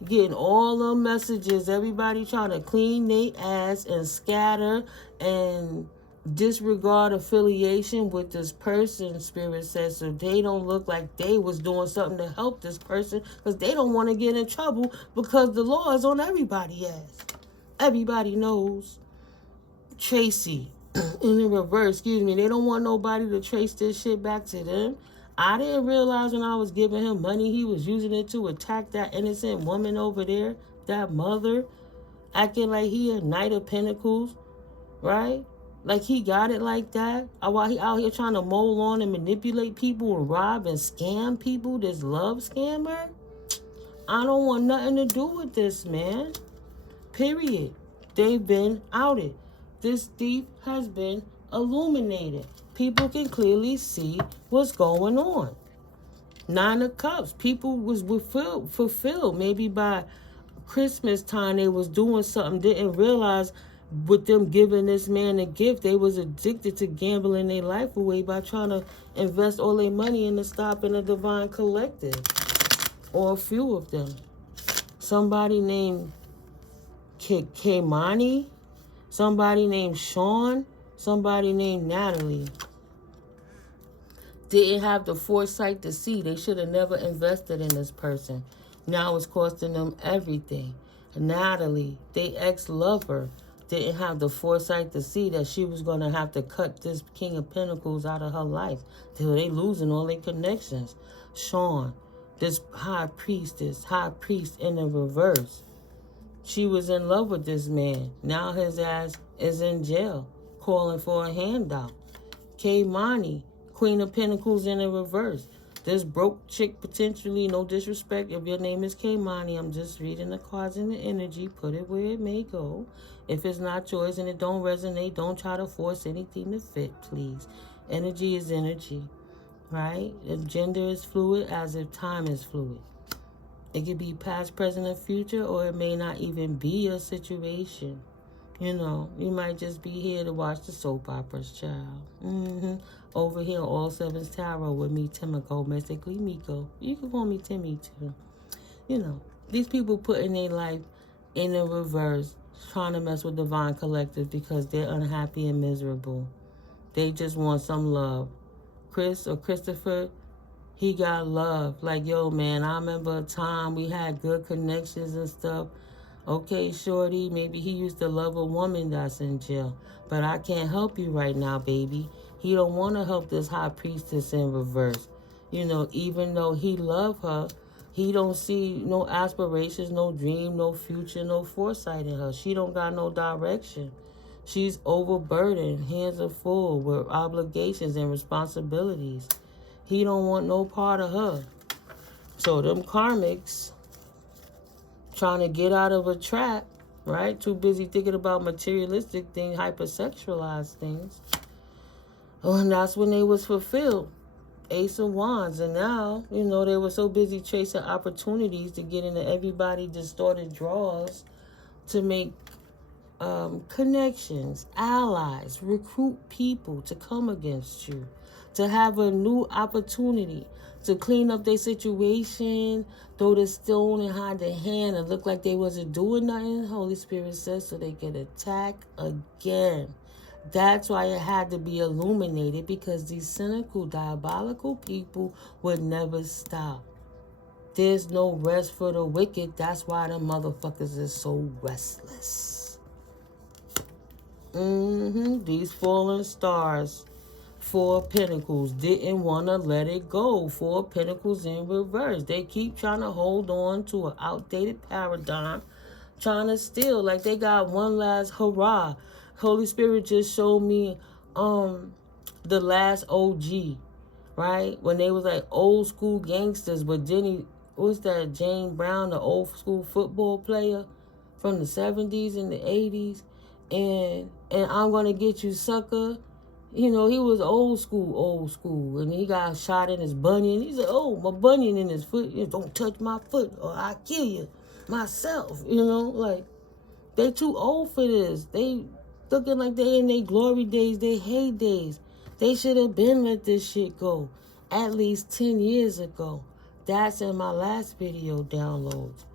Getting all the messages, everybody trying to clean their ass and scatter and disregard affiliation with this person, Spirit says, so they don't look like they was doing something to help this person because they don't want to get in trouble because the law is on everybody's ass. Everybody knows. Tracy, in the reverse, they don't want nobody to trace this shit back to them. I didn't realize when I was giving him money, he was using it to attack that innocent woman over there, that mother, acting like he a Knight of Pentacles, right? Like he got it like that. While he out here trying to mole on and manipulate people and rob and scam people, this love scammer. I don't want nothing to do with this, man. Period. They've been outed. This thief has been illuminated. People can clearly see what's going on. 9 of Cups. People was fulfilled. Maybe by Christmas time they was doing something, didn't realize with them giving this man a gift, they was addicted to gambling their life away by trying to invest all their money into stopping a divine collective. Or a few of them. Somebody named Kaimani. Somebody named Sean. Somebody named Natalie. Didn't have the foresight to see. They should have never invested in this person. Now it's costing them everything. Natalie, they ex-lover, didn't have the foresight to see that she was going to have to cut this King of Pentacles out of her life. They losing all their connections. Sean, this high priest in the reverse. She was in love with this man. Now his ass is in jail, calling for a handout. Kaimani, Queen of Pentacles in the reverse. This broke chick, potentially, no disrespect. If your name is Kaimani, I'm just reading the cards and the energy. Put it where it may go. If it's not yours and it don't resonate, don't try to force anything to fit, please. Energy is energy, right? If gender is fluid, as if time is fluid. It could be past, present, or future, or it may not even be a situation. You know, you might just be here to watch the soap operas, child. Over here, All Sevens Tarot with me, Timiko, mystically Miko. You can call me Timmy, too. You know, these people putting their life in the reverse, trying to mess with Divine Collective because they're unhappy and miserable. They just want some love. Chris or Christopher, he got love. Like, yo, man, I remember a time we had good connections and stuff. Okay, shorty, maybe he used to love a woman that's in jail. But I can't help you right now, baby. He don't want to help this high priestess in reverse. You know, even though he love her, he don't see no aspirations, no dream, no future, no foresight in her. She don't got no direction. She's overburdened, hands are full with obligations and responsibilities. He don't want no part of her. So them karmics trying to get out of a trap, right? Too busy thinking about materialistic things, hypersexualized things. Oh, and that's when they was fulfilled. Ace of Wands. And now, you know, they were so busy chasing opportunities to get into everybody distorted draws to make connections, allies, recruit people to come against you, to have a new opportunity, to clean up their situation, throw the stone and hide their hand and look like they wasn't doing nothing. Holy Spirit says so they can attack again. That's why it had to be illuminated, because these cynical, diabolical people would never stop. There's no rest for the wicked. That's why the motherfuckers is so restless. These fallen stars, 4 Pentacles, didn't want to let it go. 4 Pentacles in reverse. They keep trying to hold on to an outdated paradigm, trying to steal, like they got one last hurrah. Holy Spirit just showed me the last OG, right? When they was like old school gangsters, but then what's that, Jane Brown, the old school football player from the 70s and the 80s, and I'm gonna get you, sucker. You know, he was old school, and he got shot in his bunion. He said, oh, my bunion in his foot. You know, don't touch my foot or I'll kill you myself. You know, like, they too old for this. They looking like they in their glory days, their heydays. They should have been let this shit go at least 10 years ago. That's in my last video downloads.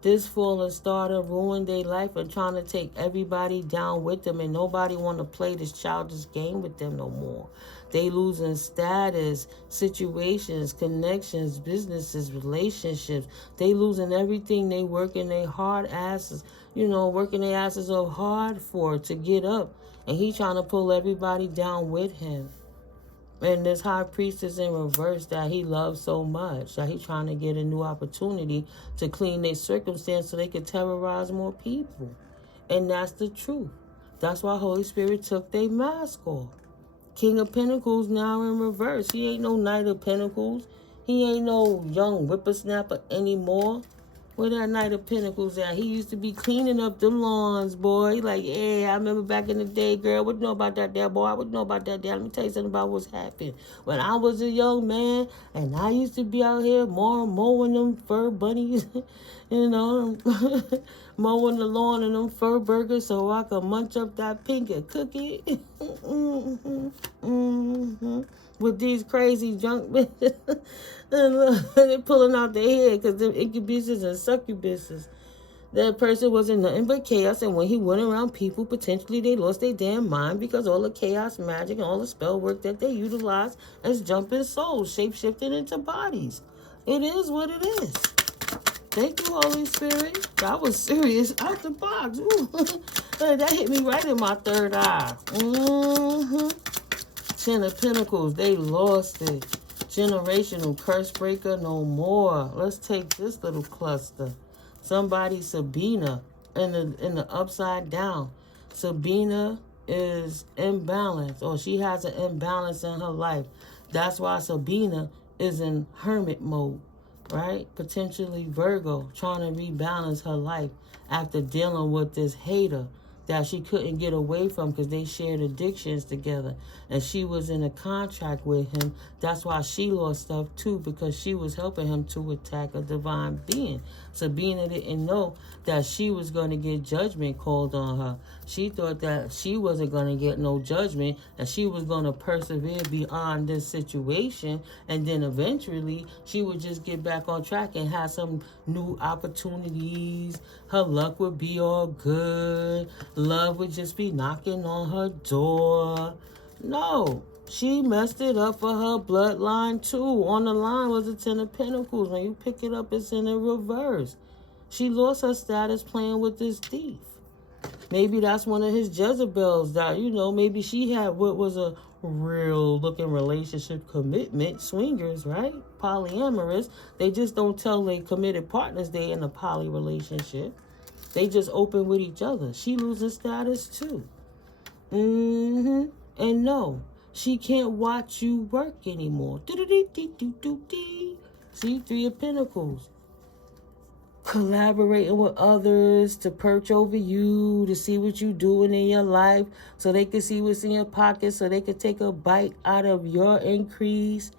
This fallen starter ruined their life and trying to take everybody down with them, and nobody want to play this childish game with them no more. They losing status, situations, connections, businesses, relationships. They losing everything they working their hard asses, you know, working their asses up hard for to get up. And he trying to pull everybody down with him. And this high priestess in reverse that he loves so much, that he's trying to get a new opportunity to clean their circumstance so they can terrorize more people. And that's the truth. That's why Holy Spirit took their mask off. King of Pentacles now in reverse. He ain't no Knight of Pentacles. He ain't no young whippersnapper anymore. Where that Knight of Pentacles at? He used to be cleaning up them lawns, boy. Like, yeah, I remember back in the day, girl. What you know about that there, boy? What you know about that there? Let me tell you something about what's happened. When I was a young man, and I used to be out here mowing them fur bunnies, you know, mowing the lawn and them fur burgers so I could munch up that pink and cook it. With these crazy junk bitches. And they're pulling out their head because they're incubuses and succubuses. That person wasn't nothing but chaos, and when he went around people, potentially they lost their damn mind because all the chaos magic and all the spell work that they utilize as jumping souls, shape-shifting into bodies. It is what it is. Thank you, Holy Spirit. That was serious. Out the box. That hit me right in my third eye. 10 of Pentacles, they lost it. Generational curse breaker, no more. Let's take this little cluster. Somebody, Sabina, in the upside down. Sabina is imbalanced, or she has an imbalance in her life. That's why Sabina is in hermit mode, right? Potentially Virgo, trying to rebalance her life after dealing with this hater that she couldn't get away from because they shared addictions together. And she was in a contract with him. That's why she lost stuff too, because she was helping him to attack a divine being. Sabina didn't know that she was going to get judgment called on her. She thought that she wasn't going to get no judgment and she was going to persevere beyond this situation. And then eventually she would just get back on track and have some new opportunities. Her luck would be all good. Love would just be knocking on her door. No, she messed it up for her bloodline too. On the line was the Ten of Pentacles. When you pick it up, it's in the reverse. She lost her status playing with this thief. Maybe that's one of his Jezebels that, maybe she had what was a real looking relationship commitment. Swingers, right? Polyamorous. They just don't tell their committed partners they in a poly relationship. They just open with each other. She loses status too. And no, she can't watch you work anymore. See, Three of Pentacles. Collaborating with others to perch over you, to see what you're doing in your life, so they can see what's in your pocket, so they can take a bite out of your increase.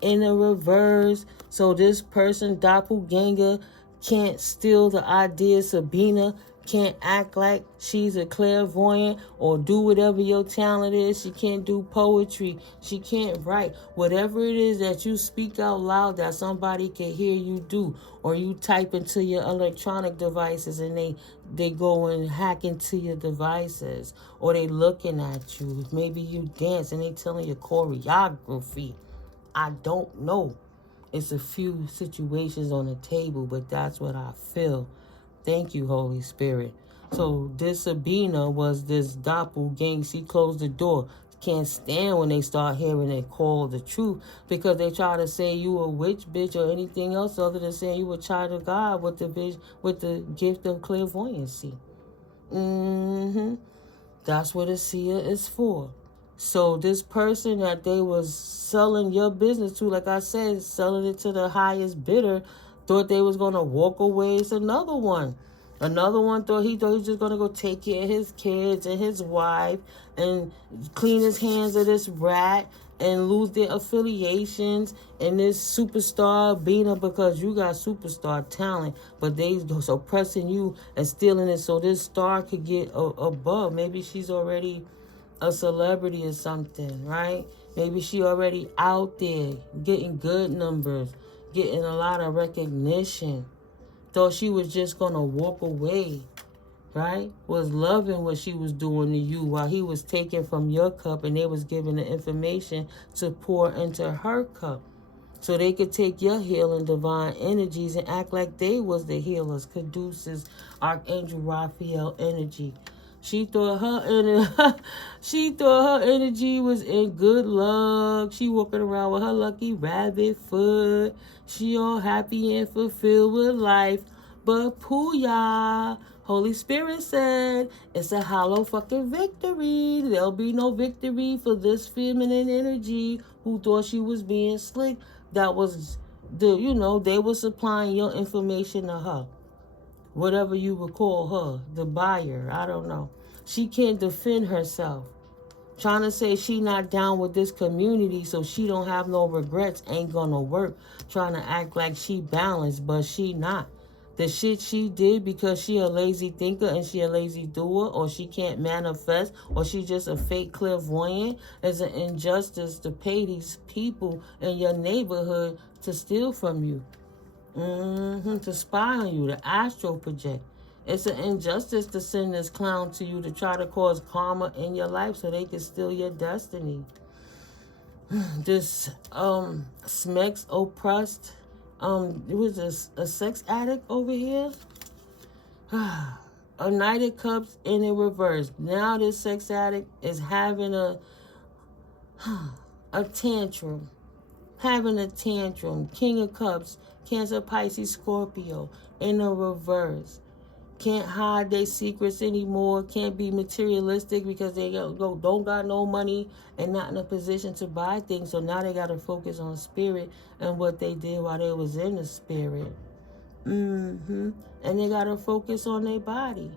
In the reverse, so this person, doppelganger, can't steal the idea. Sabina can't act like she's a clairvoyant or do whatever your talent is. She can't do poetry. She can't write. Whatever it is that you speak out loud that somebody can hear you do, or you type into your electronic devices and they go and hack into your devices, or they looking at you. Maybe you dance and they telling your choreography. I don't know. It's a few situations on the table, but that's what I feel. Thank you, Holy Spirit. So this Sabina was this doppelganger. She closed the door. Can't stand when they start hearing it call the truth, because they try to say you a witch, bitch, or anything else other than saying you a child of God with the gift of clairvoyancy. That's what a seer is for. So this person that they was selling your business to, like I said, selling it to the highest bidder, thought they was going to walk away. It's another one. Another one thought he was just going to go take care of his kids and his wife and clean his hands of this rat and lose their affiliations and this superstar Bina, because you got superstar talent, but they suppressing you and stealing it so this star could get above. Maybe she's already a celebrity or something, right? Maybe she already out there getting good numbers, getting a lot of recognition. Thought she was just gonna walk away, right? Was loving what she was doing to you while he was taking from your cup and they was giving the information to pour into her cup. So they could take your healing divine energies and act like they was the healers. Caduceus, Archangel Raphael energy. She thought her energy was in good luck. She walking around with her lucky rabbit foot. She all happy and fulfilled with life. But pooyah, Holy Spirit said, it's a hollow fucking victory. There'll be no victory for this feminine energy who thought she was being slick. That was they were supplying your information to her. Whatever you would call her, the buyer, I don't know. She can't defend herself. Trying to say she not down with this community so she don't have no regrets ain't gonna work. Trying to act like she balanced, but she not. The shit she did because she a lazy thinker and she a lazy doer, or she can't manifest, or she just a fake clairvoyant, is an injustice to pay these people in your neighborhood to steal from you. To spy on you, to astral project. It's an injustice to send this clown to you to try to cause karma in your life so they can steal your destiny. This Smex oppressed, it was a sex addict over here. A Knight of Cups in the reverse. Now this sex addict is having a tantrum. Having a tantrum. King of Cups, Cancer, Pisces, Scorpio in the reverse. Can't hide their secrets anymore. Can't be materialistic because they don't got no money and not in a position to buy things. So now they got to focus on spirit and what they did while they was in the spirit. And they got to focus on their body.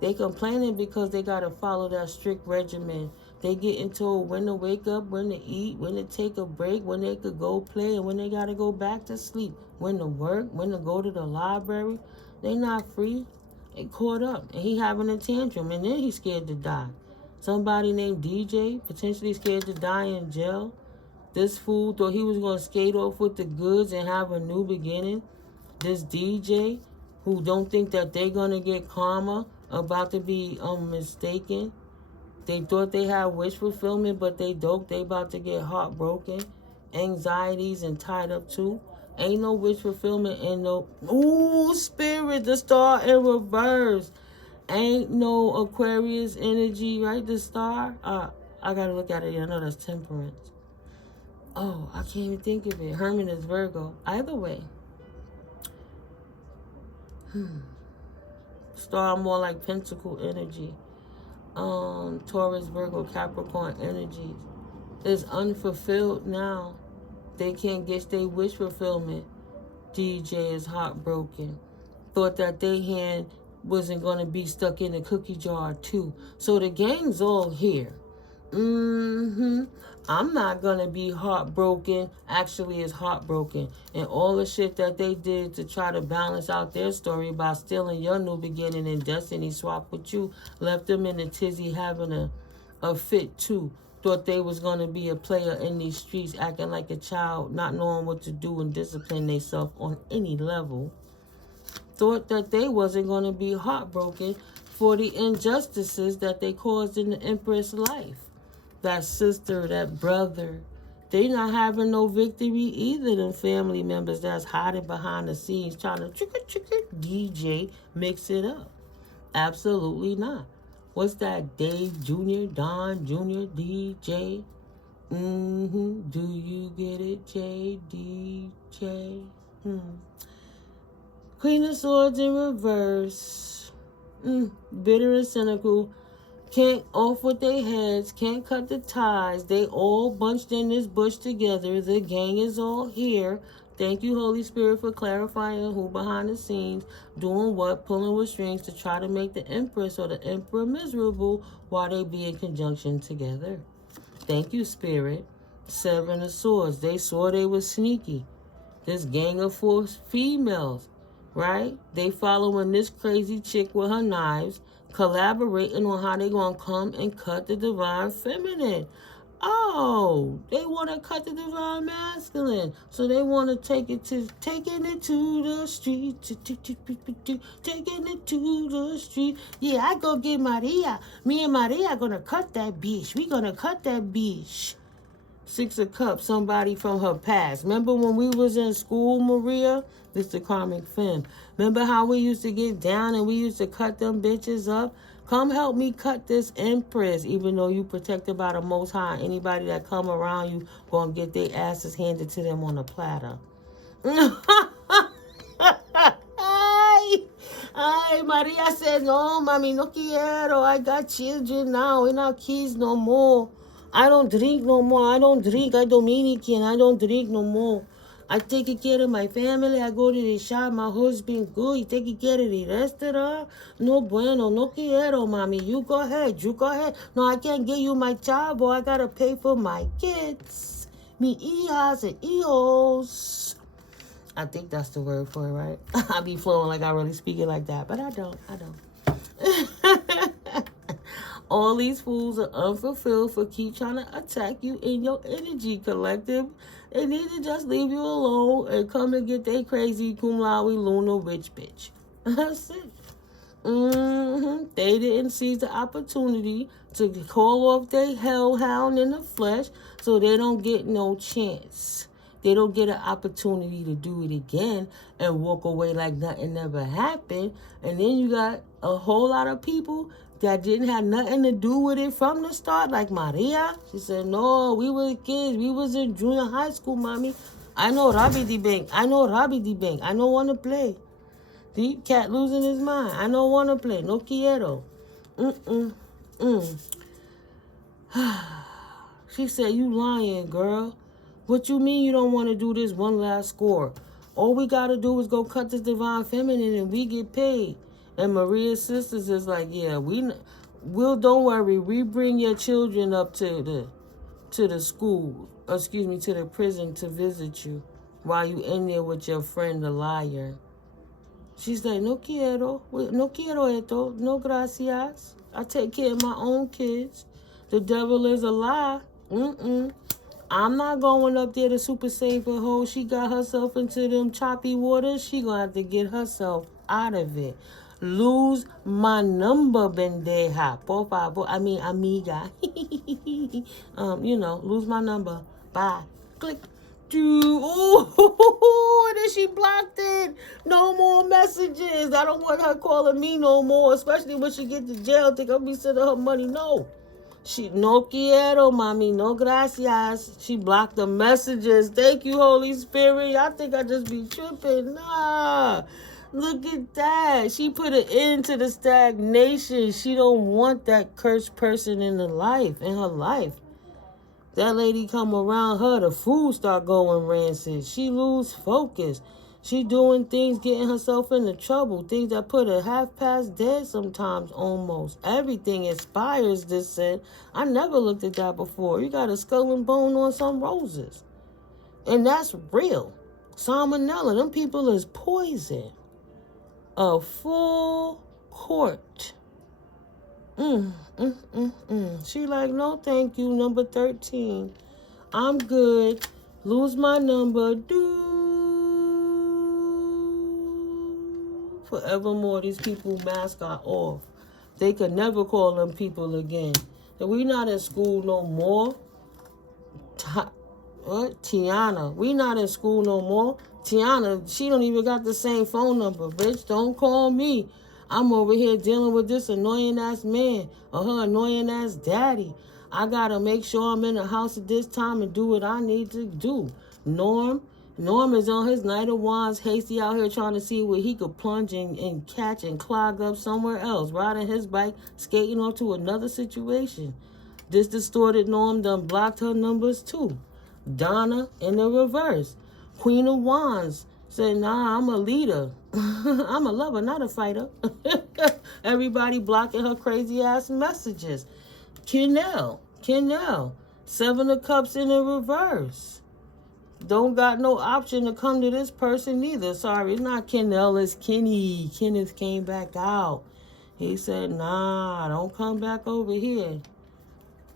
They complaining because they got to follow that strict regimen. They getting told when to wake up, when to eat, when to take a break, when they could go play, and when they got to go back to sleep, when to work, when to go to the library. They not free. They caught up, and he having a tantrum, and then he's scared to die. Somebody named DJ, potentially scared to die in jail. This fool thought he was going to skate off with the goods and have a new beginning. This DJ who don't think that they're going to get karma, about to be mistaken. They thought they had wish fulfillment, but they don't. They about to get heartbroken, anxieties, and tied up too. Ain't no wish fulfillment and no... Ooh, spirit, the star in reverse. Ain't no Aquarius energy, right? The star. I got to look at it. I know that's temperance. Oh, I can't even think of it. Herman is Virgo. Either way. Star more like Pentacle energy. Taurus, Virgo, Capricorn energies. Is unfulfilled now. They can't get their wish fulfillment. DJ is heartbroken. Thought that their hand wasn't going to be stuck in the cookie jar too. So the gang's all here. I'm not going to be heartbroken. Actually, it's heartbroken. And all the shit that they did to try to balance out their story by stealing your new beginning and destiny swap with you left them in a tizzy having a fit too. Thought they was going to be a player in these streets, acting like a child, not knowing what to do and discipline themselves on any level. Thought that they wasn't going to be heartbroken for the injustices that they caused in the Empress life. That sister, that brother, they not having no victory either, them family members that's hiding behind the scenes trying to DJ mix it up. Absolutely not. What's that? Dave Jr., Don Jr., DJ? Do you get it, JDJ? Queen of Swords in reverse. Bitter and cynical. Can't off with their heads. Can't cut the ties. They all bunched in this bush together. The gang is all here. Thank you, Holy Spirit, for clarifying who behind the scenes, doing what, pulling with strings to try to make the Empress or the Emperor miserable while they be in conjunction together. Thank you, Spirit. Seven of Swords. They swore they was sneaky. This gang of 4 females, right? They following this crazy chick with her knives, collaborating on how they gonna come and cut the divine feminine. Oh, they want to cut the divine masculine. So they want to taking it to the street. Taking it to the street. Yeah, I go get Maria. Me and Maria gonna cut that bitch. We gonna cut that bitch. 6 of Cups, somebody from her past. Remember when we was in school, Maria? This is the karmic femme. Remember how we used to get down and we used to cut them bitches up? Come help me cut this Empress, even though you protected by the Most High. Anybody that come around you gonna get their asses handed to them on a platter. Ay, Maria said, no, mami, no quiero. I got children now. We're not kids no more. I don't drink no more. I don't drink. I'm Dominican. I don't drink no more. I take care of my family. I go to the shop. My husband good. He taking care of the restaurant. No bueno. No quiero, mommy. You go ahead. You go ahead. No, I can't get you my job, boy. I got to pay for my kids. Mi hijas and hijos. I think that's the word for it, right? I be flowing like I really speak it like that, but I don't. All these fools are unfulfilled for keep trying to attack you in your energy collective. They need to just leave you alone and come and get their crazy cum laude lunar witch bitch. That's it. They didn't seize the opportunity to call off their hellhound in the flesh, so they don't get no chance. They don't get an opportunity to do it again and walk away like nothing ever happened. And then you got a whole lot of people that didn't have nothing to do with it from the start, like Maria. She said, no, we were kids. We was in junior high school, mommy. I know Robbie the Bank. I don't want to play. The cat losing his mind. I don't want to play. No quiero. She said, you lying, girl. What you mean you don't want to do this one last score? All we got to do is go cut this divine feminine and we get paid. And Maria's sisters is like, yeah, we'll don't worry. We bring your children up to the school, to the prison to visit you while you in there with your friend, the liar. She's like, no quiero esto, no gracias. I take care of my own kids. The devil is a lie. I'm not going up there to super save her hoe. She got herself into them choppy waters. She gonna have to get herself out of it. Lose my number, bendeja. Por favor. I mean, amiga. Lose my number. Bye. Click. Oh, and then she blocked it. No more messages. I don't want her calling me no more, especially when she get to jail. Think I'll be sending her money. No. She, no quiero, mami, no gracias. She blocked the messages. Thank you, Holy Spirit. I think I just be tripping. Nah. Look at that. She put an end to the stagnation. She don't want that cursed person in her life. That lady come around her, the food start going rancid. She lose focus. She doing things, getting herself into trouble. Things that put her half past dead sometimes almost. Everything inspires this sin. I never looked at that before. You got a skull and bone on some roses. And that's real. Salmonella, them people is poison. A full court. She like, no thank you, number 13. I'm good. Lose my number. Forevermore, these people mask are off. They could never call them people again. And we not in school no more. Tiana, we not in school no more. Tiana, she don't even got the same phone number. Bitch, don't call me. I'm over here dealing with this annoying ass man or her annoying ass daddy. I gotta make sure I'm in the house at this time and do what I need to do. Norm is on his Knight of Wands, hasty out here trying to see where he could plunge and catch and clog up somewhere else. Riding his bike, skating off to another situation. This distorted Norm done blocked her numbers too. Donna in the reverse. Queen of Wands said, nah, I'm a leader. I'm a lover, not a fighter. Everybody blocking her crazy ass messages. Kennel. Seven of Cups in the reverse. Don't got no option to come to this person either. Sorry, it's not Kennel, it's Kenny. Kenneth came back out. He said, nah, don't come back over here.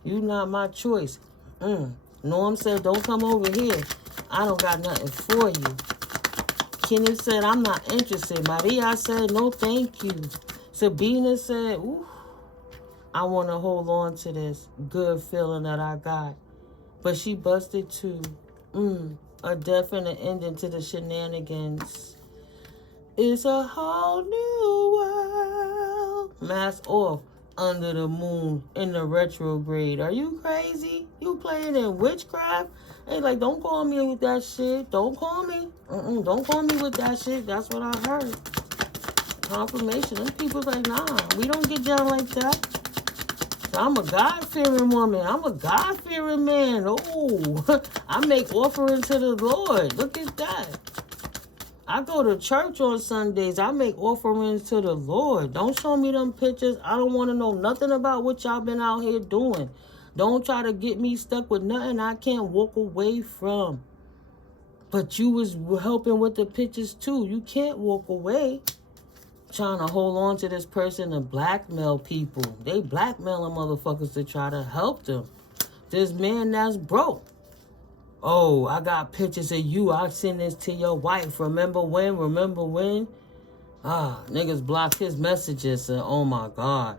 You not my choice. Norm said, don't come over here. I don't got nothing for you. Kenneth said, I'm not interested. Maria said, no, thank you. Sabina said, ooh, I want to hold on to this good feeling that I got. But she busted too. A definite ending to the shenanigans. It's a whole new world. Mask off. Under the moon in the retrograde. Are you crazy? You playing in witchcraft? Hey, like, don't call me with that shit. Don't call me. Don't call me with that shit. That's what I heard. Confirmation. Them people's like, nah, we don't get down like that. I'm a God-fearing woman. I'm a God-fearing man. Oh, I make offerings to the Lord. Look at that. I go to church on Sundays. I make offerings to the Lord. Don't show me them pictures. I don't want to know nothing about what y'all been out here doing. Don't try to get me stuck with nothing I can't walk away from. But you was helping with the pictures too. You can't walk away. Trying to hold on to this person and blackmail people. They blackmailing motherfuckers to try to help them. This man that's broke. Oh, I got pictures of you. I'll send this to your wife. Remember when? Niggas blocked his messages. And oh my God.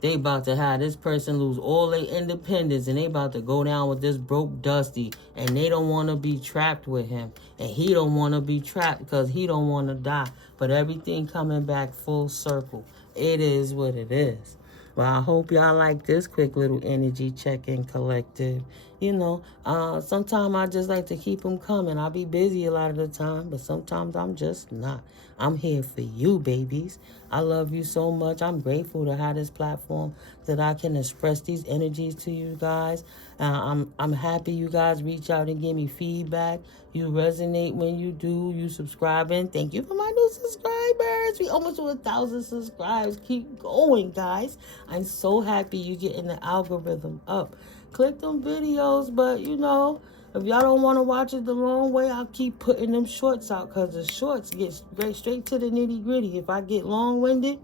They about to have this person lose all their independence. And they about to go down with this broke Dusty. And they don't want to be trapped with him. And he don't want to be trapped because he don't want to die. But everything coming back full circle. It is what it is. Well, I hope y'all like this quick little energy check-in collective. Sometimes I just like to keep them coming. I'll be busy a lot of the time, but sometimes I'm just not. I'm here for you, babies. I love you so much. I'm grateful to have this platform that I can express these energies to you guys. I'm happy you guys reach out and give me feedback. You resonate when you do. You subscribing. Thank you for my new subscribers. We almost to 1,000 subscribers. Keep going, guys. I'm so happy you getting the algorithm up. Click them videos, but if y'all don't want to watch it the long way, I'll keep putting them shorts out, because the shorts get straight to the nitty gritty. If I get long-winded,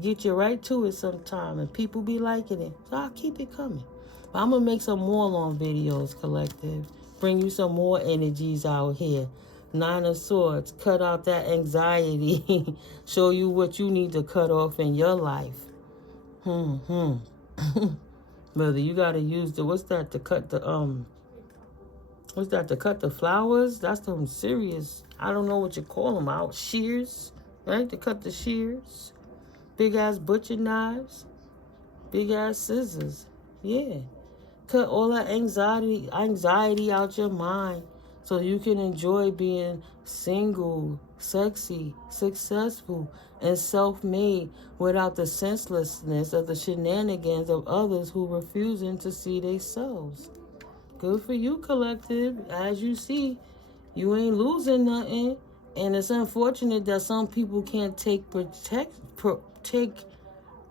get you right to it sometime, and people be liking it, so I'll keep it coming. But I'm gonna make some more long videos, collective. Bring you some more energies out here. Nine of Swords, cut out that anxiety. Show you what you need to cut off in your life. Brother, you gotta use to cut the flowers? That's them serious, I don't know what you call them out. Shears, right? To cut the shears. Big ass butcher knives. Big ass scissors. Yeah. Cut all that anxiety out your mind so you can enjoy being single, sexy, successful, and self-made without the senselessness of the shenanigans of others who refusing to see themselves. Good for you, collective. As you see, you ain't losing nothing. And it's unfortunate that some people can't take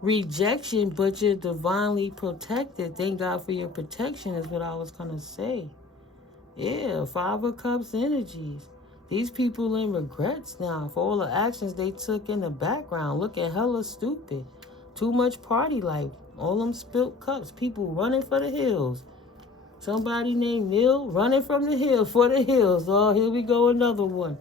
rejection, but you're divinely protected. Thank God for your protection is what I was going to say. Yeah, 5 of Cups energies. These people in regrets now for all the actions they took in the background. Looking hella stupid. Too much party life. All them spilt cups. People running for the hills. Somebody named Neil running from the hills for the hills. Oh, here we go, another one.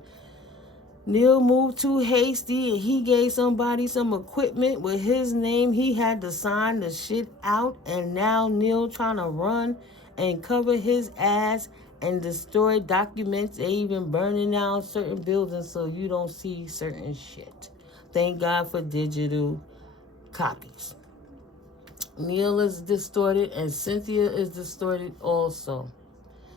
Neil moved too hasty and he gave somebody some equipment with his name. He had to sign the shit out, and now Neil trying to run and cover his ass and destroy documents. They even burning down certain buildings so you don't see certain shit. Thank God for digital copies. Neil is distorted and Cynthia is distorted also.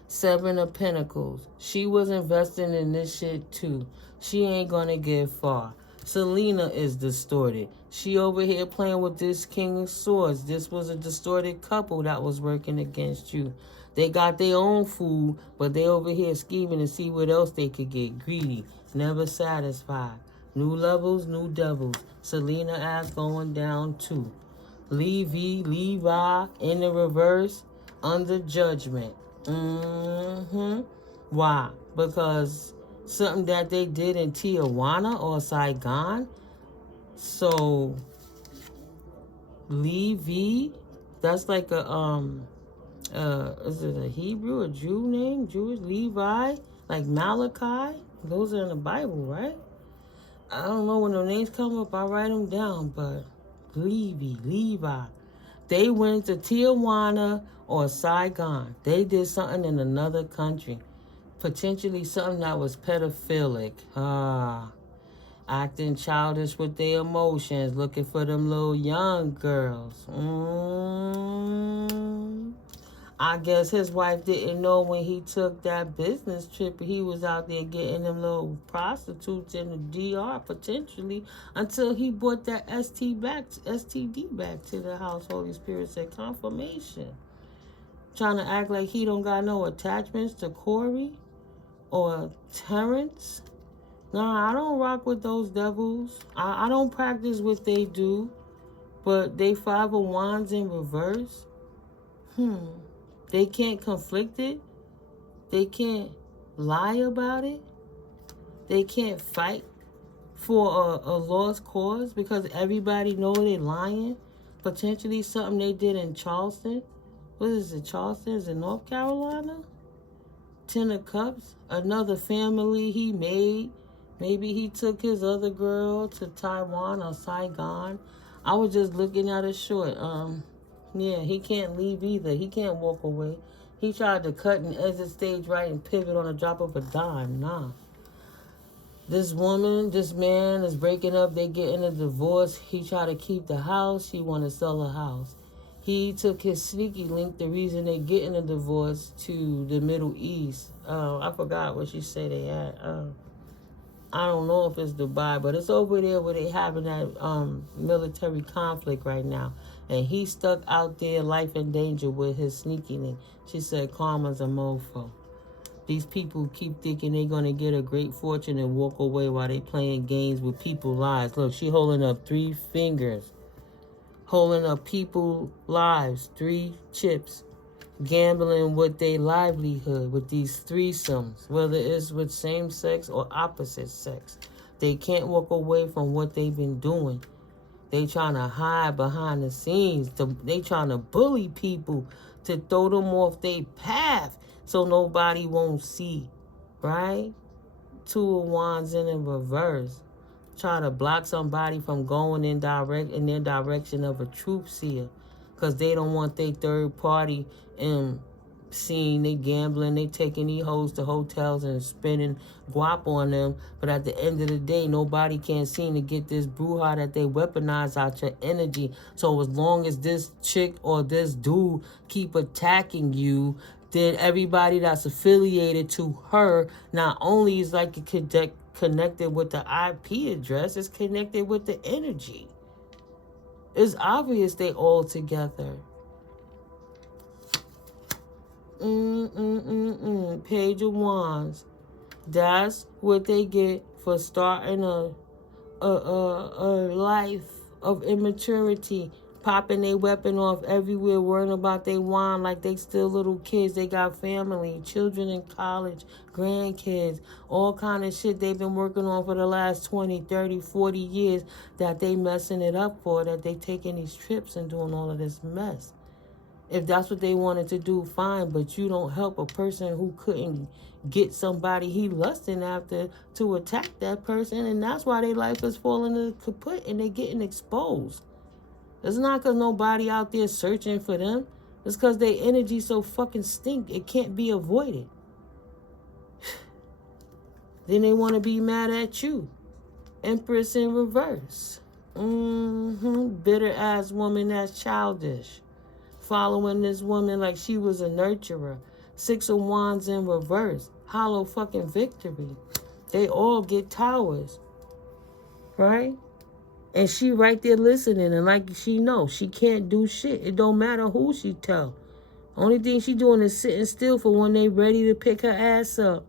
7 of Pentacles. She was investing in this shit too. She ain't gonna get far. Selena is distorted. She over here playing with this King of Swords. This was a distorted couple that was working against you. They got their own food, but they over here scheming to see what else they could get. Greedy, never satisfied. New levels, new devils. Selena ass going down too. Levi in the reverse, under judgment. Why? Because something that they did in Tijuana or Saigon. So Levi, that's like a is it a Hebrew or Jew name? Jewish Levi, like Malachi. Those are in the Bible, right? I don't know when the names come up. I write them down, but Levi. They went to Tijuana or Saigon. They did something in another country. Potentially something that was pedophilic. Acting childish with their emotions. Looking for them little young girls. I guess his wife didn't know when he took that business trip. He was out there getting them little prostitutes in the DR, potentially, until he brought that STD back to the house. Holy Spirit said confirmation. Trying to act like he don't got no attachments to Corey or Terrence. Nah, I don't rock with those devils. I don't practice what they do, but they 5 of Wands in reverse. They can't conflict it. They can't lie about it. They can't fight for a lost cause because everybody know they're lying. Potentially something they did in Charleston. What is it, Charleston? Is it North Carolina? 10 of Cups. Another family he made. Maybe he took his other girl to Taiwan or Saigon. I was just looking at it short. Yeah, he can't leave either. He can't walk away. He tried to cut and exit stage right and pivot on a drop of a dime. Nah. This woman, this man is breaking up. They getting a divorce. He tried to keep the house. She want to sell a house. He took his sneaky link, the reason they getting a divorce, to the Middle East. I forgot what she said they had. I don't know if it's Dubai, but it's over there where they having that military conflict right now. And he stuck out there, life in danger, with his sneaky link. She said karma's a mofo. These people keep thinking they're going to get a great fortune and walk away while they playing games with people's lives. Look, she holding up 3 fingers. Holding up people's lives, 3 chips. Gambling with their livelihood with these threesomes, whether it's with same sex or opposite sex. They can't walk away from what they've been doing. They trying to hide behind the scenes. They trying to bully people to throw them off their path so nobody won't see, right? 2 of Wands in reverse. Trying to block somebody from going in their direction of a truth seer. Because they don't want their third party seeing they gambling, they taking these hoes to hotels and spending guap on them. But at the end of the day, nobody can seem to get this brouhaha that they weaponize out your energy. So as long as this chick or this dude keep attacking you, then everybody that's affiliated to her not only is like connected with the IP address, it's connected with the energy. It's obvious they all together. Page of Wands. That's what they get for starting a life of immaturity. Popping their weapon off everywhere, worrying about their wand like they still little kids. They got family, children in college, grandkids, all kind of shit they've been working on for the last 20, 30, 40 years that they messing it up for, that they taking these trips and doing all of this mess. If that's what they wanted to do, fine, but you don't help a person who couldn't get somebody he lusting after to attack that person, and that's why their life is falling to kaput and they getting exposed. It's not because nobody out there searching for them. It's because their energy so fucking stink, it can't be avoided. Then they want to be mad at you. Empress in reverse. Bitter ass woman that's childish. Following this woman like she was a nurturer. 6 of Wands in reverse. Hollow fucking victory. They all get towers. Right? And she right there listening, and like she knows, she can't do shit. It don't matter who she tell. Only thing she doing is sitting still for when they ready to pick her ass up.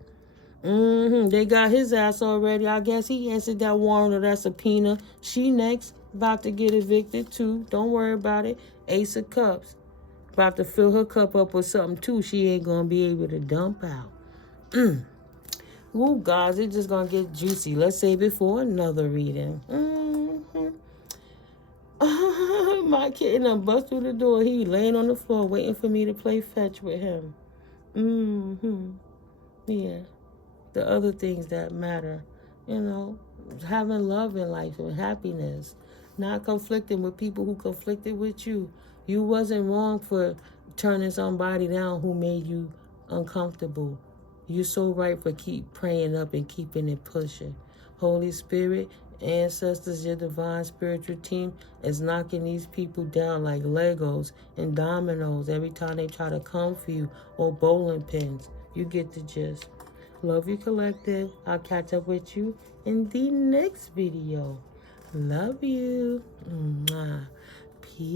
They got his ass already. I guess he answered that warrant or that subpoena. She next, about to get evicted too. Don't worry about it. Ace of Cups. About to fill her cup up with something too she ain't gonna be able to dump out. Ooh, guys, it's just gonna get juicy. Let's save it for another reading. My kitten done bust through the door. He laying on the floor waiting for me to play fetch with him. Yeah. The other things that matter. You know, having love in life and happiness. Not conflicting with people who conflicted with you. You wasn't wrong for turning somebody down who made you uncomfortable. You're so right for keep praying up and keeping it pushing. Holy Spirit, ancestors, your divine spiritual team is knocking these people down like Legos and dominoes every time they try to come for you, or bowling pins. You get the gist. Love you, collective. I'll catch up with you in the next video. Love you. Mwah. Peace.